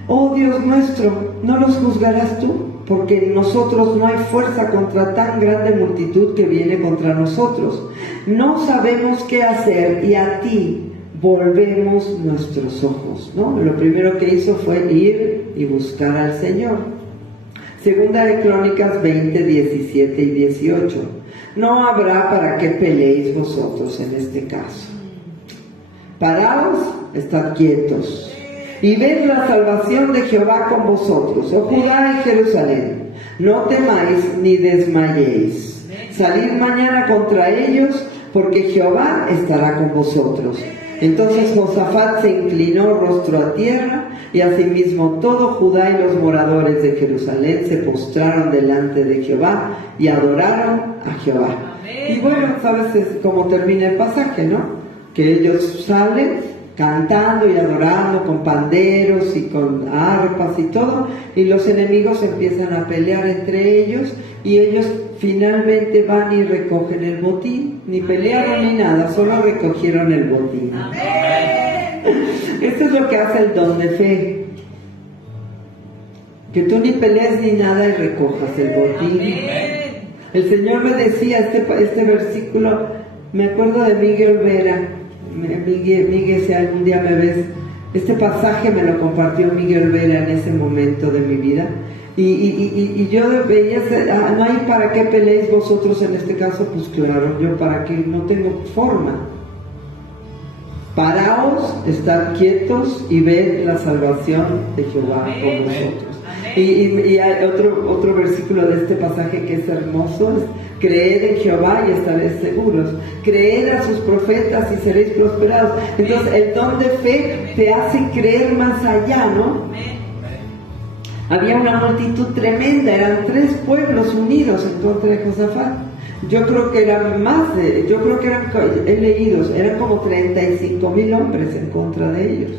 Oh Dios nuestro, ¿no los juzgarás tú? Porque en nosotros no hay fuerza contra tan grande multitud que viene contra nosotros. No sabemos qué hacer y a ti volvemos nuestros ojos, ¿no? Lo primero que hizo fue ir y buscar al Señor. Segunda de Crónicas 20, 17 y 18. No habrá para qué peleéis vosotros en este caso. Paraos, estad quietos, y ved la salvación de Jehová con vosotros, oh Judá y Jerusalén. No temáis ni desmayéis. Salid mañana contra ellos, porque Jehová estará con vosotros. Entonces Josafat se inclinó rostro a tierra, y asimismo todo Judá y los moradores de Jerusalén se postraron delante de Jehová y adoraron a Jehová. Y bueno, sabes cómo termina el pasaje, ¿no? Que ellos salen cantando y adorando con panderos y con arpas y todo, y los enemigos empiezan a pelear entre ellos, y ellos finalmente van y recogen el botín. Ni pelearon ni nada, solo recogieron el botín. Esto es lo que hace el don de fe, que tú ni pelees ni nada y recojas el botín. El Señor me decía este versículo, me acuerdo de Miguel Vera. Miguel, si algún día me ves, este pasaje me lo compartió Miguel Vera en ese momento de mi vida, y yo veía, no hay para qué peleéis vosotros en este caso. Pues claro, yo para qué, no tengo forma. Paraos, estad quietos y ved la salvación de Jehová con vosotros. Y hay otro versículo de este pasaje que es hermoso, es: creed en Jehová y estaréis seguros, creed a sus profetas y seréis prosperados. Entonces el don de fe te hace creer más allá, ¿no? Había una multitud tremenda, eran 3 pueblos unidos en contra de Josafat. Yo creo que eran he leído, eran como 35,000 hombres en contra de ellos.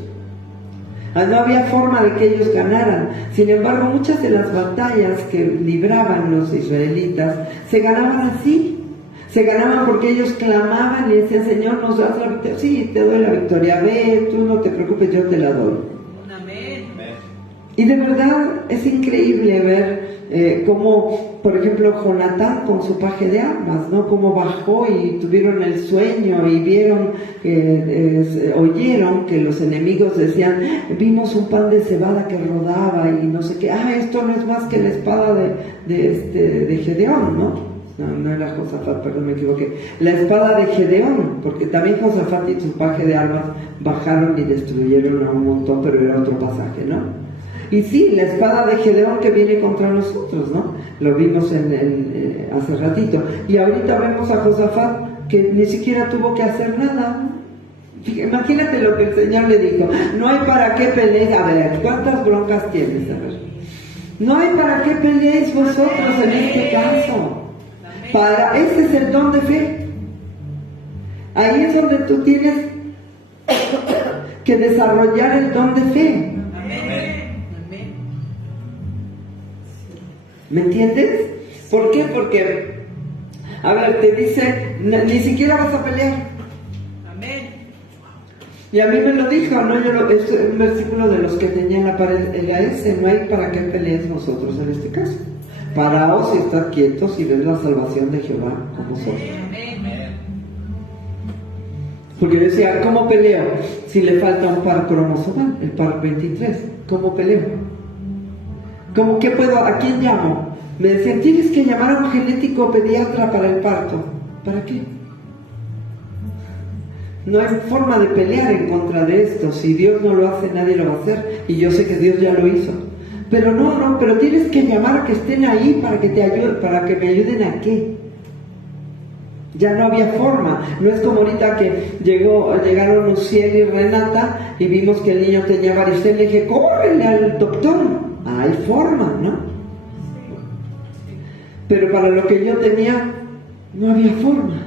No había forma de que ellos ganaran. Sin embargo, muchas de las batallas que libraban los israelitas se ganaban así. Se ganaban porque ellos clamaban y decían: Señor, nos das la victoria. Sí, te doy la victoria. Ve, tú no te preocupes, yo te la doy. Amén. Y de verdad es increíble ver cómo, por ejemplo, Jonatán con su paje de armas, ¿no? Cómo bajó y tuvieron el sueño y vieron, oyeron que los enemigos decían: vimos un pan de cebada que rodaba y no sé qué. Esto no es más que la espada de Gedeón, ¿no? No era Josafat, perdón, me equivoqué. La espada de Gedeón, porque también Josafat y su paje de armas bajaron y destruyeron a un montón, pero era otro pasaje, ¿no? Y sí, la espada de Gedeón que viene contra nosotros, ¿no? Lo vimos hace ratito. Y ahorita vemos a Josafat que ni siquiera tuvo que hacer nada, ¿no? Imagínate lo que el Señor le dijo: no hay para qué peleéis. A ver, ¿cuántas broncas tienes? A ver, no hay para qué peleéis vosotros en este caso. Ese es el don de fe. Ahí es donde tú tienes que desarrollar el don de fe. ¿Me entiendes? ¿Por qué? Porque, a ver, te dice, ni siquiera vas a pelear. Amén. Y a mí me lo dijo, ¿no? Es un versículo de los que tenía en la pared, no hay para qué peleéis vosotros en este caso. Paraos y estad quietos y ved la salvación de Jehová con vosotros. Porque yo decía, ¿cómo peleo? Si le falta un par cromosomal, el par 23, ¿cómo peleo? ¿Cómo, qué puedo? ¿A quién llamo? Me decían, tienes que llamar a un genético pediatra para el parto. ¿Para qué? No hay forma de pelear en contra de esto. Si Dios no lo hace, nadie lo va a hacer. Y yo sé que Dios ya lo hizo. Pero no, pero tienes que llamar a que estén ahí para que te ayuden. ¿Para que me ayuden a qué? Ya no había forma. No es como ahorita que llegaron Luciel y Renata y vimos que el niño tenía varicela. Le dije, córrele al doctor. Hay forma, ¿no? Pero para lo que yo tenía, no había forma.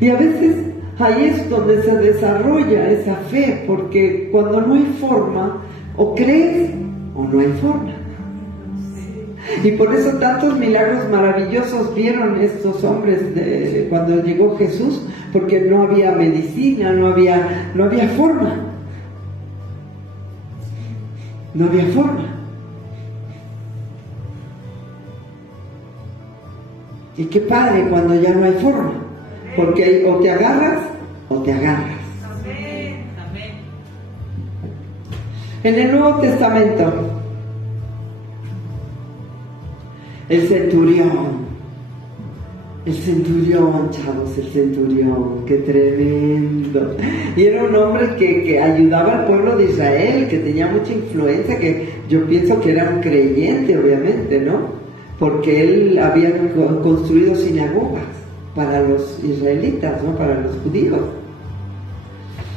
Y a veces ahí es donde se desarrolla esa fe, porque cuando no hay forma, o crees o no hay forma. Y por eso tantos milagros maravillosos vieron estos hombres cuando llegó Jesús, porque no había medicina, no había forma. No había forma. Y qué padre cuando ya no hay forma, porque o te agarras o te agarras. Amén. Amén. En el Nuevo Testamento, el centurión, chavos, el centurión, qué tremendo. Y era un hombre que ayudaba al pueblo de Israel, que tenía mucha influencia, que yo pienso que era un creyente, obviamente, ¿no? Porque él había construido sinagogas para los israelitas, ¿no? Para los judíos.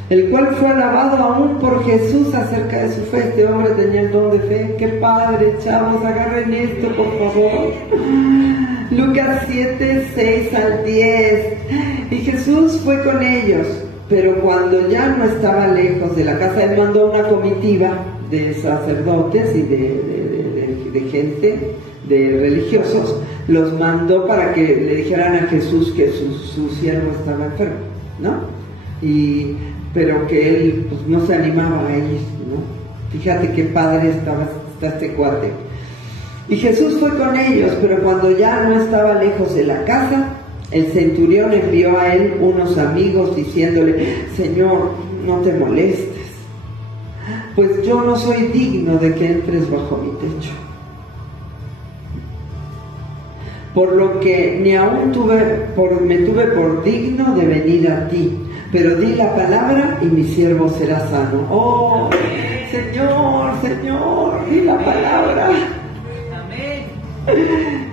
El cual fue alabado aún por Jesús acerca de su fe. Este hombre tenía el don de fe. ¡Qué padre, chavos! Agarren esto, por favor. Lucas 7, 6 al 10. Y Jesús fue con ellos, pero cuando ya no estaba lejos de la casa, él mandó una comitiva de sacerdotes y de gente, de religiosos, los mandó para que le dijeran a Jesús que su siervo estaba enfermo, ¿no? Pero que él pues, no se animaba a ir, ¿no? Fíjate qué padre está este cuate. Y Jesús fue con ellos, pero cuando ya no estaba lejos de la casa, el centurión envió a él unos amigos diciéndole, Señor, no te molestes, pues yo no soy digno de que entres bajo mi techo. Por lo que ni aún me tuve por digno de venir a ti, pero di la palabra y mi siervo será sano. ¡Oh, Señor, di la palabra!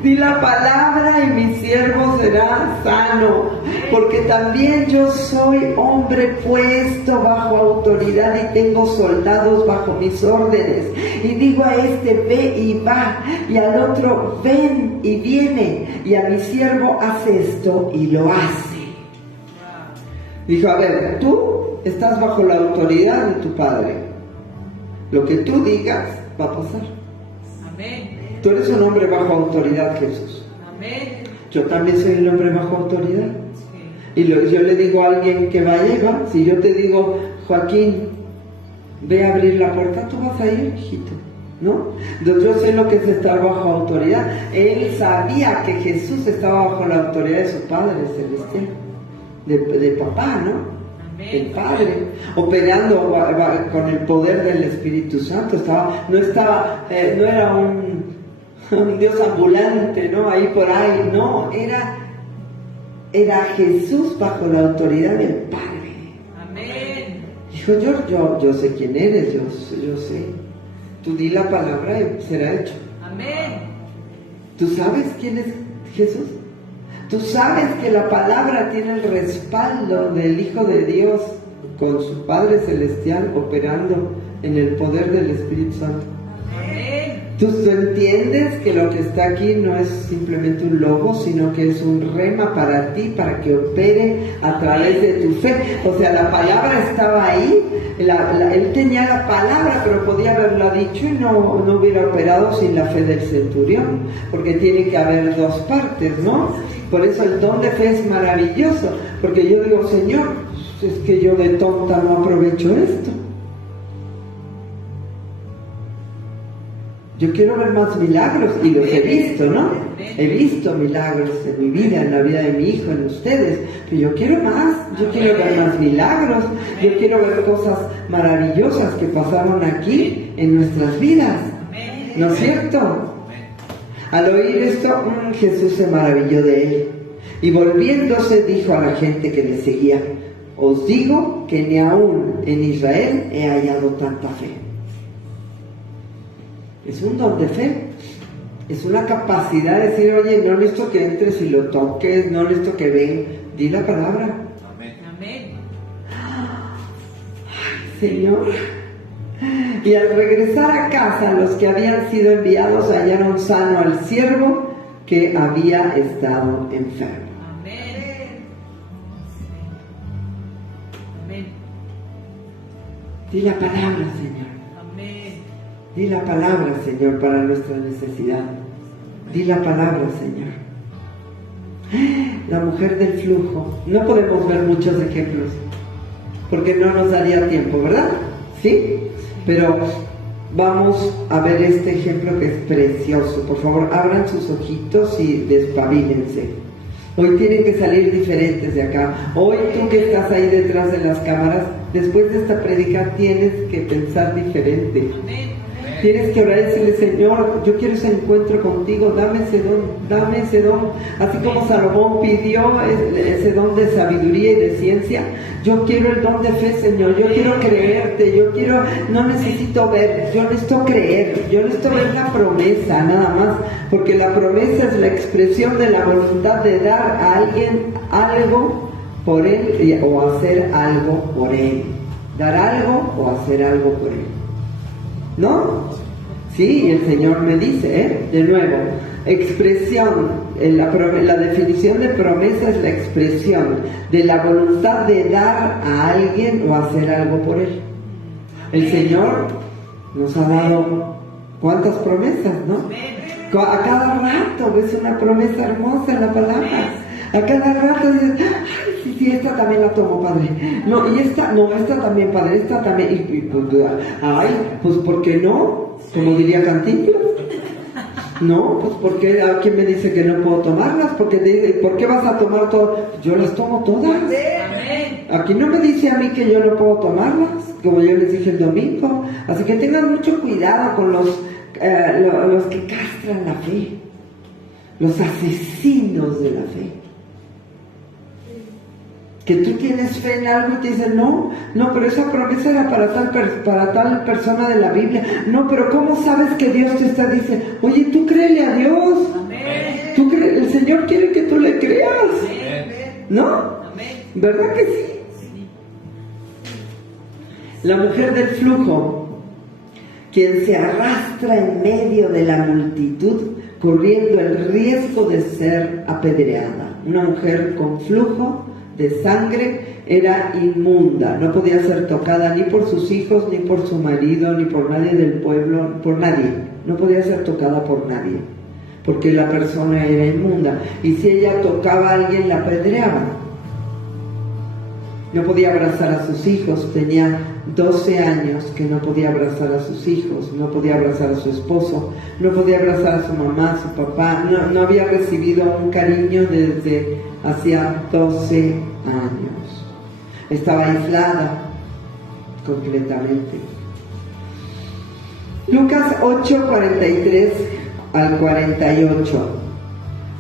Di la palabra y mi siervo será sano, porque también yo soy hombre puesto bajo autoridad y tengo soldados bajo mis órdenes. Y digo a este, ve y va, y al otro, ven y viene, y a mi siervo hace esto y lo hace. Dijo, a ver, tú estás bajo la autoridad de tu padre. Lo que tú digas va a pasar. Amén. Tú eres un hombre bajo autoridad, Jesús. Amén. Yo también soy un hombre bajo autoridad. Sí. Y yo le digo a alguien que vaya y va. Si yo te digo, Joaquín, ve a abrir la puerta, tú vas a ir, hijito, ¿no? Entonces yo sé lo que es estar bajo autoridad. Él sabía que Jesús estaba bajo la autoridad de su Padre Celestial, de papá, ¿no? El Padre, operando con el poder del Espíritu Santo. No era un Dios ambulante, ¿no? Ahí por ahí, no, era Jesús bajo la autoridad del Padre. Amén. Dijo, yo sé quién eres, yo sé. Tú di la palabra y será hecho. Amén. ¿Tú sabes quién es Jesús? Tú sabes que la palabra tiene el respaldo del Hijo de Dios con su Padre Celestial operando en el poder del Espíritu Santo. Amén. ¿Tú entiendes que lo que está aquí no es simplemente un logo, sino que es un rema para ti, para que opere a través de tu fe? O sea, la palabra estaba ahí, él tenía la palabra, pero podía haberla dicho y no hubiera operado sin la fe del centurión, porque tiene que haber dos partes, ¿no? Por eso el don de fe es maravilloso, porque yo digo, Señor, es que yo de tonta no aprovecho esto. Yo quiero ver más milagros y los he visto, ¿no? He visto milagros en mi vida, en la vida de mi hijo, en ustedes, pero yo quiero más, yo quiero ver más milagros, yo quiero ver cosas maravillosas que pasaron aquí en nuestras vidas, ¿no es cierto? Al oír esto, Jesús se maravilló de él, y volviéndose dijo a la gente que le seguía: os digo que ni aún en Israel he hallado tanta fe. Es un don de fe, es una capacidad de decir: oye, no necesito que entres y lo toques, no necesito que ven, di la palabra. Amén. Amén. Señor. Y al regresar a casa, los que habían sido enviados hallaron sano al siervo que había estado enfermo. Amén. Amén. Di la palabra, Señor. Amén. Di la palabra, Señor, para nuestra necesidad. Di la palabra, Señor. La mujer del flujo. No podemos ver muchos ejemplos, porque no nos daría tiempo, ¿verdad? ¿Sí? Pero vamos a ver este ejemplo que es precioso. Por favor, abran sus ojitos y despabilense. Hoy tienen que salir diferentes de acá. Hoy tú que estás ahí detrás de las cámaras, después de esta prédica tienes que pensar diferente. Amén. Tienes que orar y decirle: Señor, yo quiero ese encuentro contigo, dame ese don, dame ese don. Así como Salomón pidió ese don de sabiduría y de ciencia, yo quiero el don de fe, Señor. Yo quiero creerte, no necesito ver, yo necesito creer, yo necesito ver la promesa, nada más, porque la promesa es la expresión de la voluntad de dar a alguien algo por él o hacer algo por él. Dar algo o hacer algo por él. ¿No? Sí, el Señor me dice, de nuevo, expresión, la definición de promesa es la expresión de la voluntad de dar a alguien o hacer algo por él. El Señor nos ha dado ¿cuántas promesas, no? A cada rato ves una promesa hermosa en la palabra. A cada rato dices: ay, sí, esta también la tomo, Padre. No, y esta también, Padre, esta también. Y pues, ay, pues ¿por qué no? Como diría Cantinflas. No, pues ¿por qué? ¿A quién me dice que no puedo tomarlas? ¿Por qué vas a tomar todo? Yo las tomo todas. Amén. Aquí no me dice a mí que yo no puedo tomarlas, como yo les dije el domingo. Así que tengan mucho cuidado con los que castran la fe, los asesinos de la fe. Que tú tienes fe en algo y te dicen: no, pero esa promesa era para tal persona de la Biblia. No, pero ¿cómo sabes que Dios te está diciendo? Oye, tú créele a Dios. Amén. El Señor quiere que tú le creas. Amén. ¿No? Amén. ¿Verdad que sí? La mujer del flujo, quien se arrastra en medio de la multitud, corriendo el riesgo de ser apedreada. Una mujer con flujo de sangre era inmunda, no podía ser tocada ni por sus hijos, ni por su marido, ni por nadie del pueblo, por nadie. No podía ser tocada por nadie, porque la persona era inmunda. Y si ella tocaba a alguien, la apedreaban. No podía abrazar a sus hijos, tenía 12 años que no podía abrazar a sus hijos, no podía abrazar a su esposo, no podía abrazar a su mamá, a su papá, no había recibido un cariño desde hacía 12 años. Estaba aislada completamente. Lucas 8:43 al 48.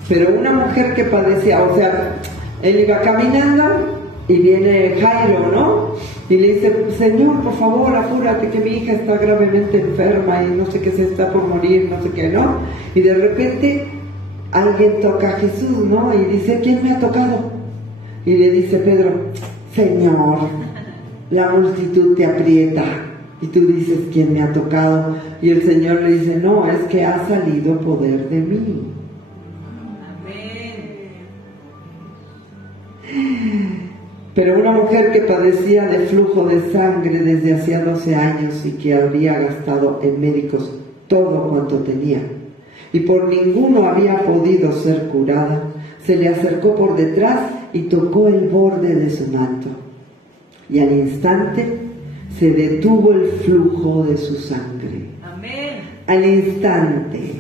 Pero una mujer que padecía, o sea, él iba caminando y viene Jairo, ¿no? Y le dice: Señor, por favor, apúrate que mi hija está gravemente enferma y no sé qué, se está por morir, no sé qué, ¿no? Y de repente alguien toca a Jesús, ¿no? Y dice: ¿quién me ha tocado? Y le dice Pedro: Señor, la multitud te aprieta. Y tú dices: ¿quién me ha tocado? Y el Señor le dice: no, es que ha salido poder de mí. Pero una mujer que padecía de flujo de sangre desde hacía 12 años y que había gastado en médicos todo cuanto tenía, y por ninguno había podido ser curada, se le acercó por detrás y tocó el borde de su manto. Y al instante se detuvo el flujo de su sangre. Amén. Al instante.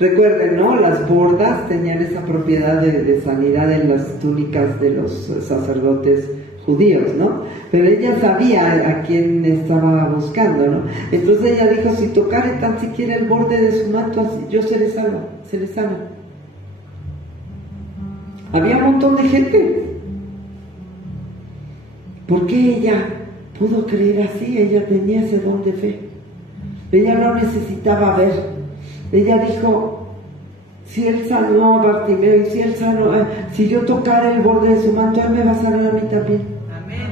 Recuerden, ¿no? Las bordas tenían esa propiedad de sanidad en las túnicas de los sacerdotes judíos, ¿no? Pero ella sabía a quién estaba buscando, ¿no? Entonces ella dijo: si tocare tan siquiera el borde de su manto, yo seré salva, se le sana. Había un montón de gente. ¿Por qué ella pudo creer así? Ella tenía ese don de fe. Ella no necesitaba ver. Ella dijo, si él sanó a Bartimeo, y si él sanó, si yo tocara el borde de su manto, él me va a sanar a mí también. Amén.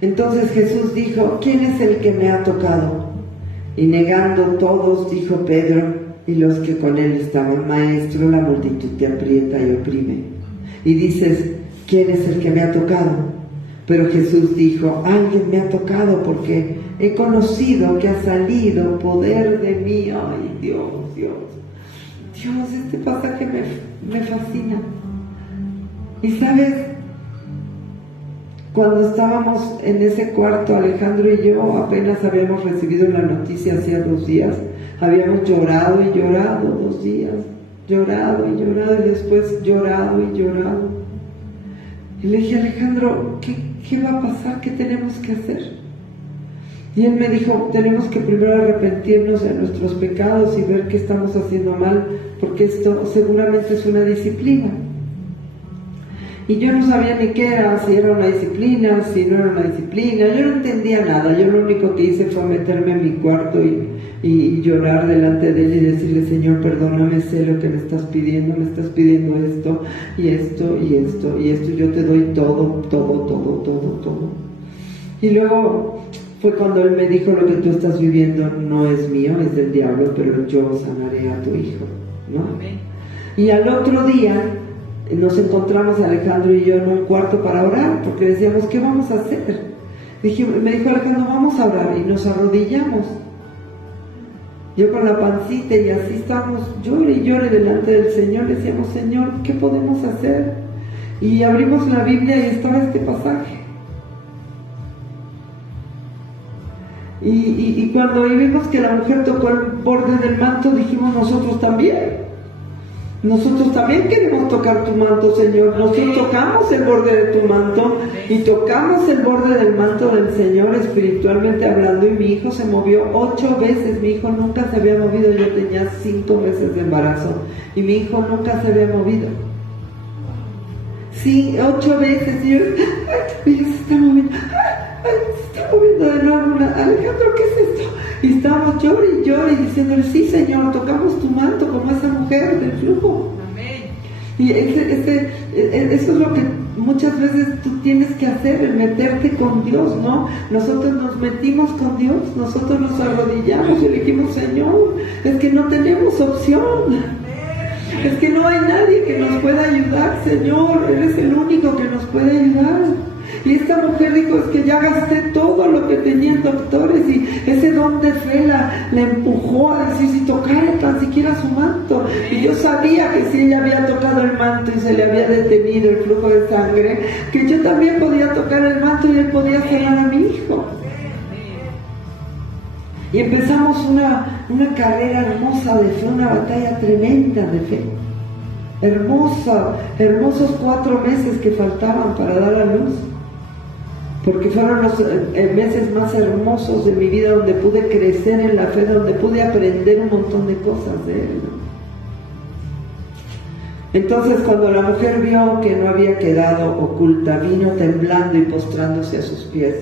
Entonces Jesús dijo, ¿quién es el que me ha tocado? Y negando todos, dijo Pedro y los que con él estaban, Maestro, la multitud te aprieta y oprime. Y dices, ¿quién es el que me ha tocado? Pero Jesús dijo, alguien me ha tocado porque he conocido que ha salido poder de mí. Ay, Dios, este pasaje me fascina. Y sabes, cuando estábamos en ese cuarto, Alejandro y yo apenas habíamos recibido la noticia hacía 2 días, habíamos llorado y llorado 2 días, llorado y llorado, y después llorado y llorado. Y le dije, Alejandro, ¿qué va a pasar? ¿Qué tenemos que hacer? Y él me dijo, tenemos que primero arrepentirnos de nuestros pecados y ver qué estamos haciendo mal, porque esto seguramente es una disciplina. Y yo no sabía ni qué era, si era una disciplina, si no era una disciplina, yo no entendía nada. Yo lo único que hice fue meterme en mi cuarto y llorar delante de él y decirle, Señor, perdóname, sé lo que me estás pidiendo esto, y esto, y esto, y esto, y yo te doy todo. Y luego fue cuando él me dijo, lo que tú estás viviendo no es mío, es del diablo, pero yo sanaré a tu hijo, ¿no? Y al otro día nos encontramos Alejandro y yo en un cuarto para orar, porque decíamos, ¿qué vamos a hacer? Me dijo Alejandro, vamos a orar, y nos arrodillamos. Yo con la pancita, y así estábamos, llore y llore delante del Señor, decíamos, Señor, ¿qué podemos hacer? Y abrimos la Biblia y estaba este pasaje. Y cuando vimos que la mujer tocó el borde del manto, dijimos, nosotros también queremos tocar tu manto, Señor. Nosotros tocamos el borde de tu manto y tocamos el borde del manto del Señor espiritualmente hablando, y mi hijo se movió 8 veces. Mi hijo nunca se había movido. Yo tenía 5 meses de embarazo y mi hijo nunca se había movido. Sí, 8 veces. Y yo, ay, se está moviendo. Se está moviendo de nuevo. Alejandro, ¿qué es esto? Y estábamos llore y diciéndole, sí, Señor, tocamos tu manto como esa mujer del flujo. Amén. Y eso es lo que muchas veces tú tienes que hacer, el meterte con Dios, ¿no? Nosotros nos metimos con Dios, nosotros nos arrodillamos y le dijimos, Señor, es que no tenemos opción. Es que no hay nadie que nos pueda ayudar, Señor, eres el único que nos puede ayudar. Y esta mujer dijo, es que ya gasté todo lo que tenía en doctores, y ese don de fe la empujó a decir, si tocara tan siquiera su manto. Y yo sabía que si ella había tocado el manto y se le había detenido el flujo de sangre, que yo también podía tocar el manto y él podía sanar a mi hijo. Y empezamos una carrera hermosa de fe, una batalla tremenda de fe. Hermosos 4 meses que faltaban para dar a luz. Porque fueron los meses más hermosos de mi vida, donde pude crecer en la fe, donde pude aprender un montón de cosas de él, ¿no? Entonces, cuando la mujer vio que no había quedado oculta, vino temblando y postrándose a sus pies.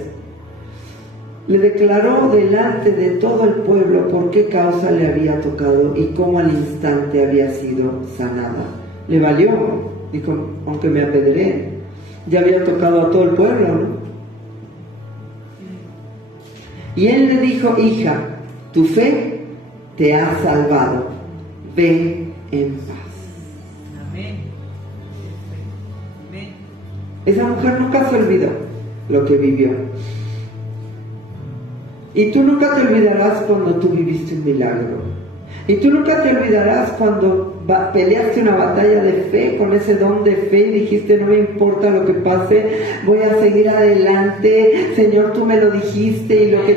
Le declaró delante de todo el pueblo por qué causa le había tocado y cómo al instante había sido sanada. Le valió, dijo, aunque me apedreen, ya había tocado a todo el pueblo, ¿no? Y él le dijo, hija, tu fe te ha salvado, ve en paz. Amén. Amén. Esa mujer nunca se olvidó lo que vivió. Y tú nunca te olvidarás cuando tú viviste un milagro. Y tú nunca te olvidarás cuando peleaste una batalla de fe con ese don de fe y dijiste, no me importa lo que pase, voy a seguir adelante, Señor, tú me lo dijiste y lo que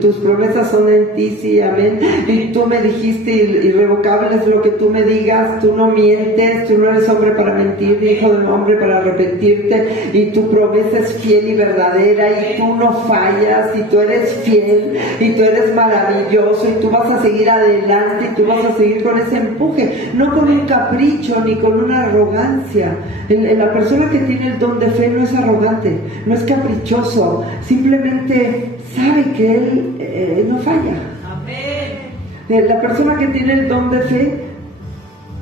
tus promesas son en ti, sí, amén, y tú me dijiste irrevocable es lo que tú me digas, tú no mientes, tú no eres hombre para mentir, ni hijo de hombre para arrepentirte, y tu promesa es fiel y verdadera, y tú no fallas, y tú eres fiel, y tú eres maravilloso, y tú vas a seguir adelante, y tú vas a seguir con ese empuje, no con un capricho, ni con una arrogancia. La persona que tiene el don de fe no es arrogante, no es caprichoso, simplemente sabe que él no falla. La persona que tiene el don de fe,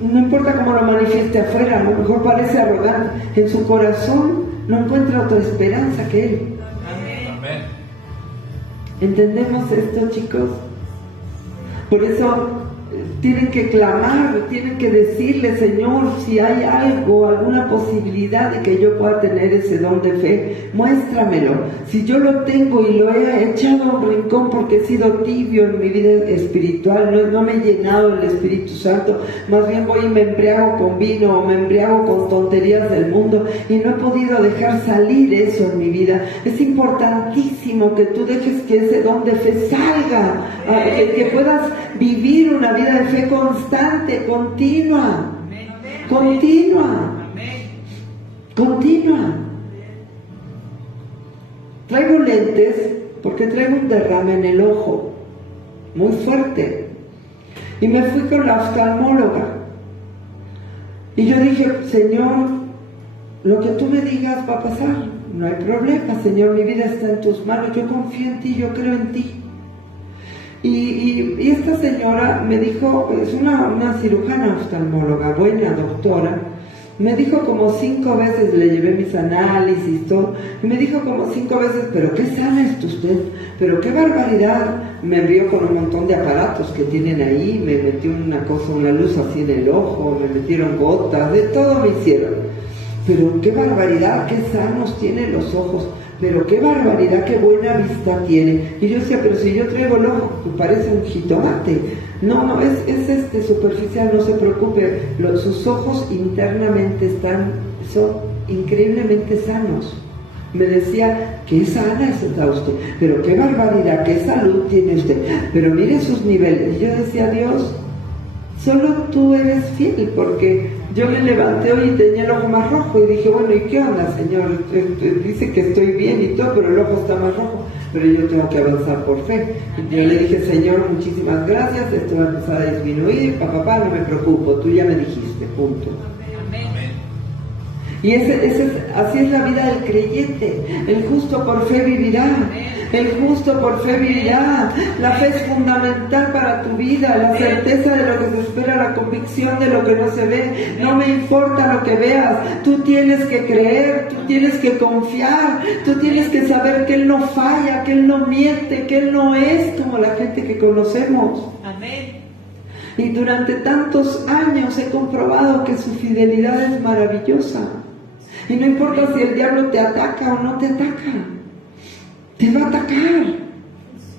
no importa cómo lo manifieste afuera, a lo mejor parece arrogante, en su corazón no encuentra otra esperanza que él. Amén. ¿Entendemos esto, chicos? Por eso tienen que clamar, tienen que decirle, Señor, si hay algo, alguna posibilidad de que yo pueda tener ese don de fe, muéstramelo. Si yo lo tengo y lo he echado a un rincón porque he sido tibio en mi vida espiritual, no me he llenado del Espíritu Santo, más bien voy y me embriago con vino o me embriago con tonterías del mundo y no he podido dejar salir eso en mi vida. Es importantísimo que tú dejes que ese don de fe salga, que puedas vivir una vida de fe constante, continua. Traigo lentes porque traigo un derrame en el ojo muy fuerte y me fui con la oftalmóloga y yo dije, Señor, lo que tú me digas va a pasar, no hay problema, Señor, mi vida está en tus manos, yo confío en ti, yo creo en ti. Y esta señora me dijo, es una cirujana oftalmóloga, buena doctora, me dijo como 5 veces, le llevé mis análisis, todo, y me dijo como 5 veces, pero qué sana es usted, pero qué barbaridad. Me envió con un montón de aparatos que tienen ahí, me metió una luz así en el ojo, me metieron gotas, de todo me hicieron. Pero qué barbaridad, qué sanos tienen los ojos. Pero qué barbaridad, qué buena vista tiene. Y yo decía, pero si yo traigo el ojo que parece un jitomate. No, es superficial, no se preocupe. Sus ojos internamente son increíblemente sanos. Me decía, qué sana está usted, pero qué barbaridad, qué salud tiene usted. Pero mire sus niveles. Y yo decía, Dios, solo tú eres fiel, porque yo me levanté hoy y tenía el ojo más rojo y dije, bueno, ¿y qué onda, Señor? Dice que estoy bien y todo, pero el ojo está más rojo, pero yo tengo que avanzar por fe. Y yo le dije, Señor, muchísimas gracias, esto va a empezar a disminuir, papá, no me preocupo, tú ya me dijiste, punto. Y así es la vida del creyente. El justo por fe vivirá. El justo por fe vivirá. La fe es fundamental para tu vida. La certeza de lo que se espera, la convicción de lo que no se ve. No me importa lo que veas. Tú tienes que creer, tú tienes que confiar, tú tienes que saber que Él no falla, que Él no miente, que Él no es como la gente que conocemos. Amén. Y durante tantos años he comprobado que su fidelidad es maravillosa. Y no importa si el diablo te ataca o no te ataca, te va a atacar.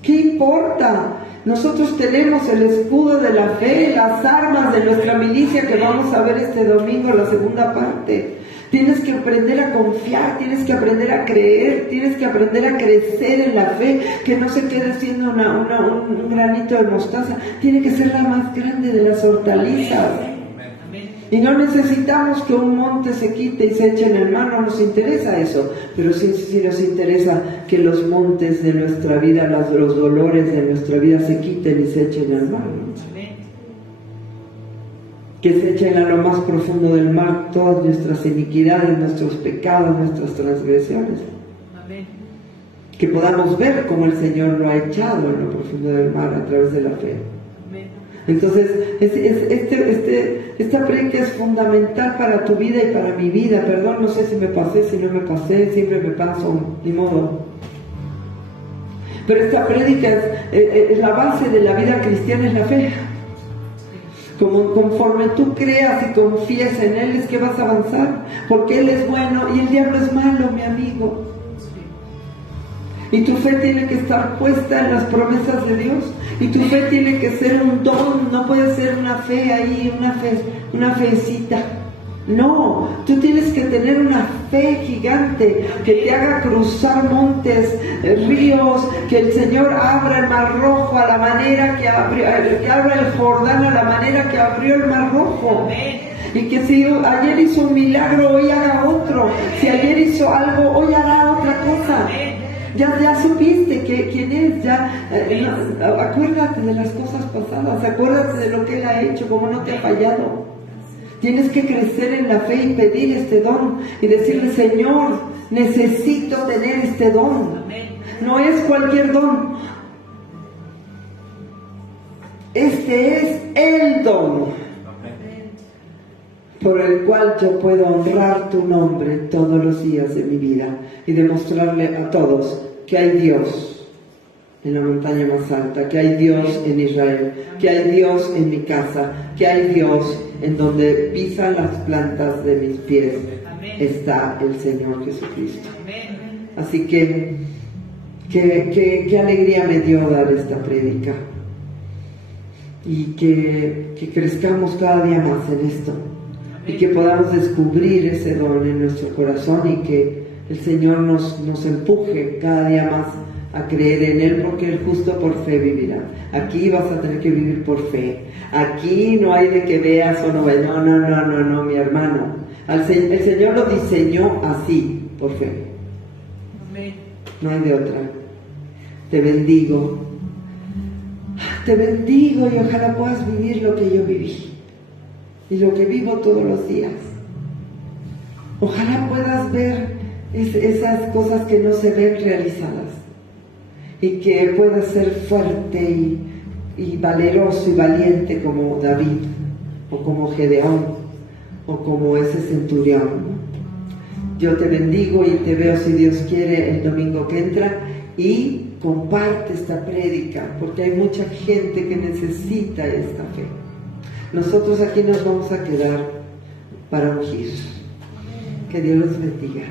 ¿Qué importa? Nosotros tenemos el escudo de la fe, las armas de nuestra milicia que vamos a ver este domingo, la segunda parte. Tienes que aprender a confiar, tienes que aprender a creer, tienes que aprender a crecer en la fe, que no se quede siendo un granito de mostaza, tiene que ser la más grande de las hortalizas. Y no necesitamos que un monte se quite y se eche en el mar, no nos interesa eso, pero sí nos interesa que los montes de nuestra vida, los dolores de nuestra vida se quiten y se echen al mar, ¿no? Que se echen a lo más profundo del mar todas nuestras iniquidades, nuestros pecados, nuestras transgresiones. Amén. Que podamos ver cómo el Señor lo ha echado en lo profundo del mar a través de la fe. Amén. Entonces, esta prédica es fundamental para tu vida y para mi vida. Perdón, no sé si me pasé, si no me pasé, siempre me paso, ni modo. Pero esta prédica es la base de la vida cristiana, es la fe. Conforme tú creas y confíes en Él, es que vas a avanzar, porque Él es bueno y el diablo es malo, mi amigo. Y tu fe tiene que estar puesta en las promesas de Dios. Y tu fe tiene que ser un don, no puede ser una fe ahí, una fecita. No, tú tienes que tener una fe gigante que te haga cruzar montes, ríos, que el Señor abra el Mar Rojo a la manera que abra el Jordán a la manera que abrió el Mar Rojo. Y que si ayer hizo un milagro, hoy haga otro. Si ayer hizo algo, hoy hará otra cosa. Ya supiste quién es, acuérdate de las cosas pasadas, acuérdate de lo que Él ha hecho, como no te ha fallado. Tienes que crecer en la fe y pedir este don y decirle: Señor, necesito tener este don. No es cualquier don. Este es el don por el cual yo puedo honrar tu nombre todos los días de mi vida y demostrarle a todos que hay Dios en la montaña más alta, que hay Dios en Israel, que hay Dios en mi casa, que hay Dios en donde pisan las plantas de mis pies. Está el Señor Jesucristo. Así que qué alegría me dio dar esta prédica, y que crezcamos cada día más en esto, y que podamos descubrir ese don en nuestro corazón, y que el Señor nos empuje cada día más a creer en Él, porque el justo por fe vivirá. Aquí vas a tener que vivir por fe. Aquí no hay de que veas o no veas. No, mi hermano. El Señor lo diseñó así, por fe. No hay de otra. Te bendigo. Te bendigo, y ojalá puedas vivir lo que yo viví y lo que vivo todos los días. Ojalá puedas ver esas cosas que no se ven realizadas, y que puedas ser fuerte y valeroso y valiente como David, o como Gedeón, o como ese centurión. Yo te bendigo y te veo, si Dios quiere, el domingo que entra, y comparte esta prédica, porque hay mucha gente que necesita esta fe. Nosotros aquí nos vamos a quedar para ungir. Que Dios los bendiga.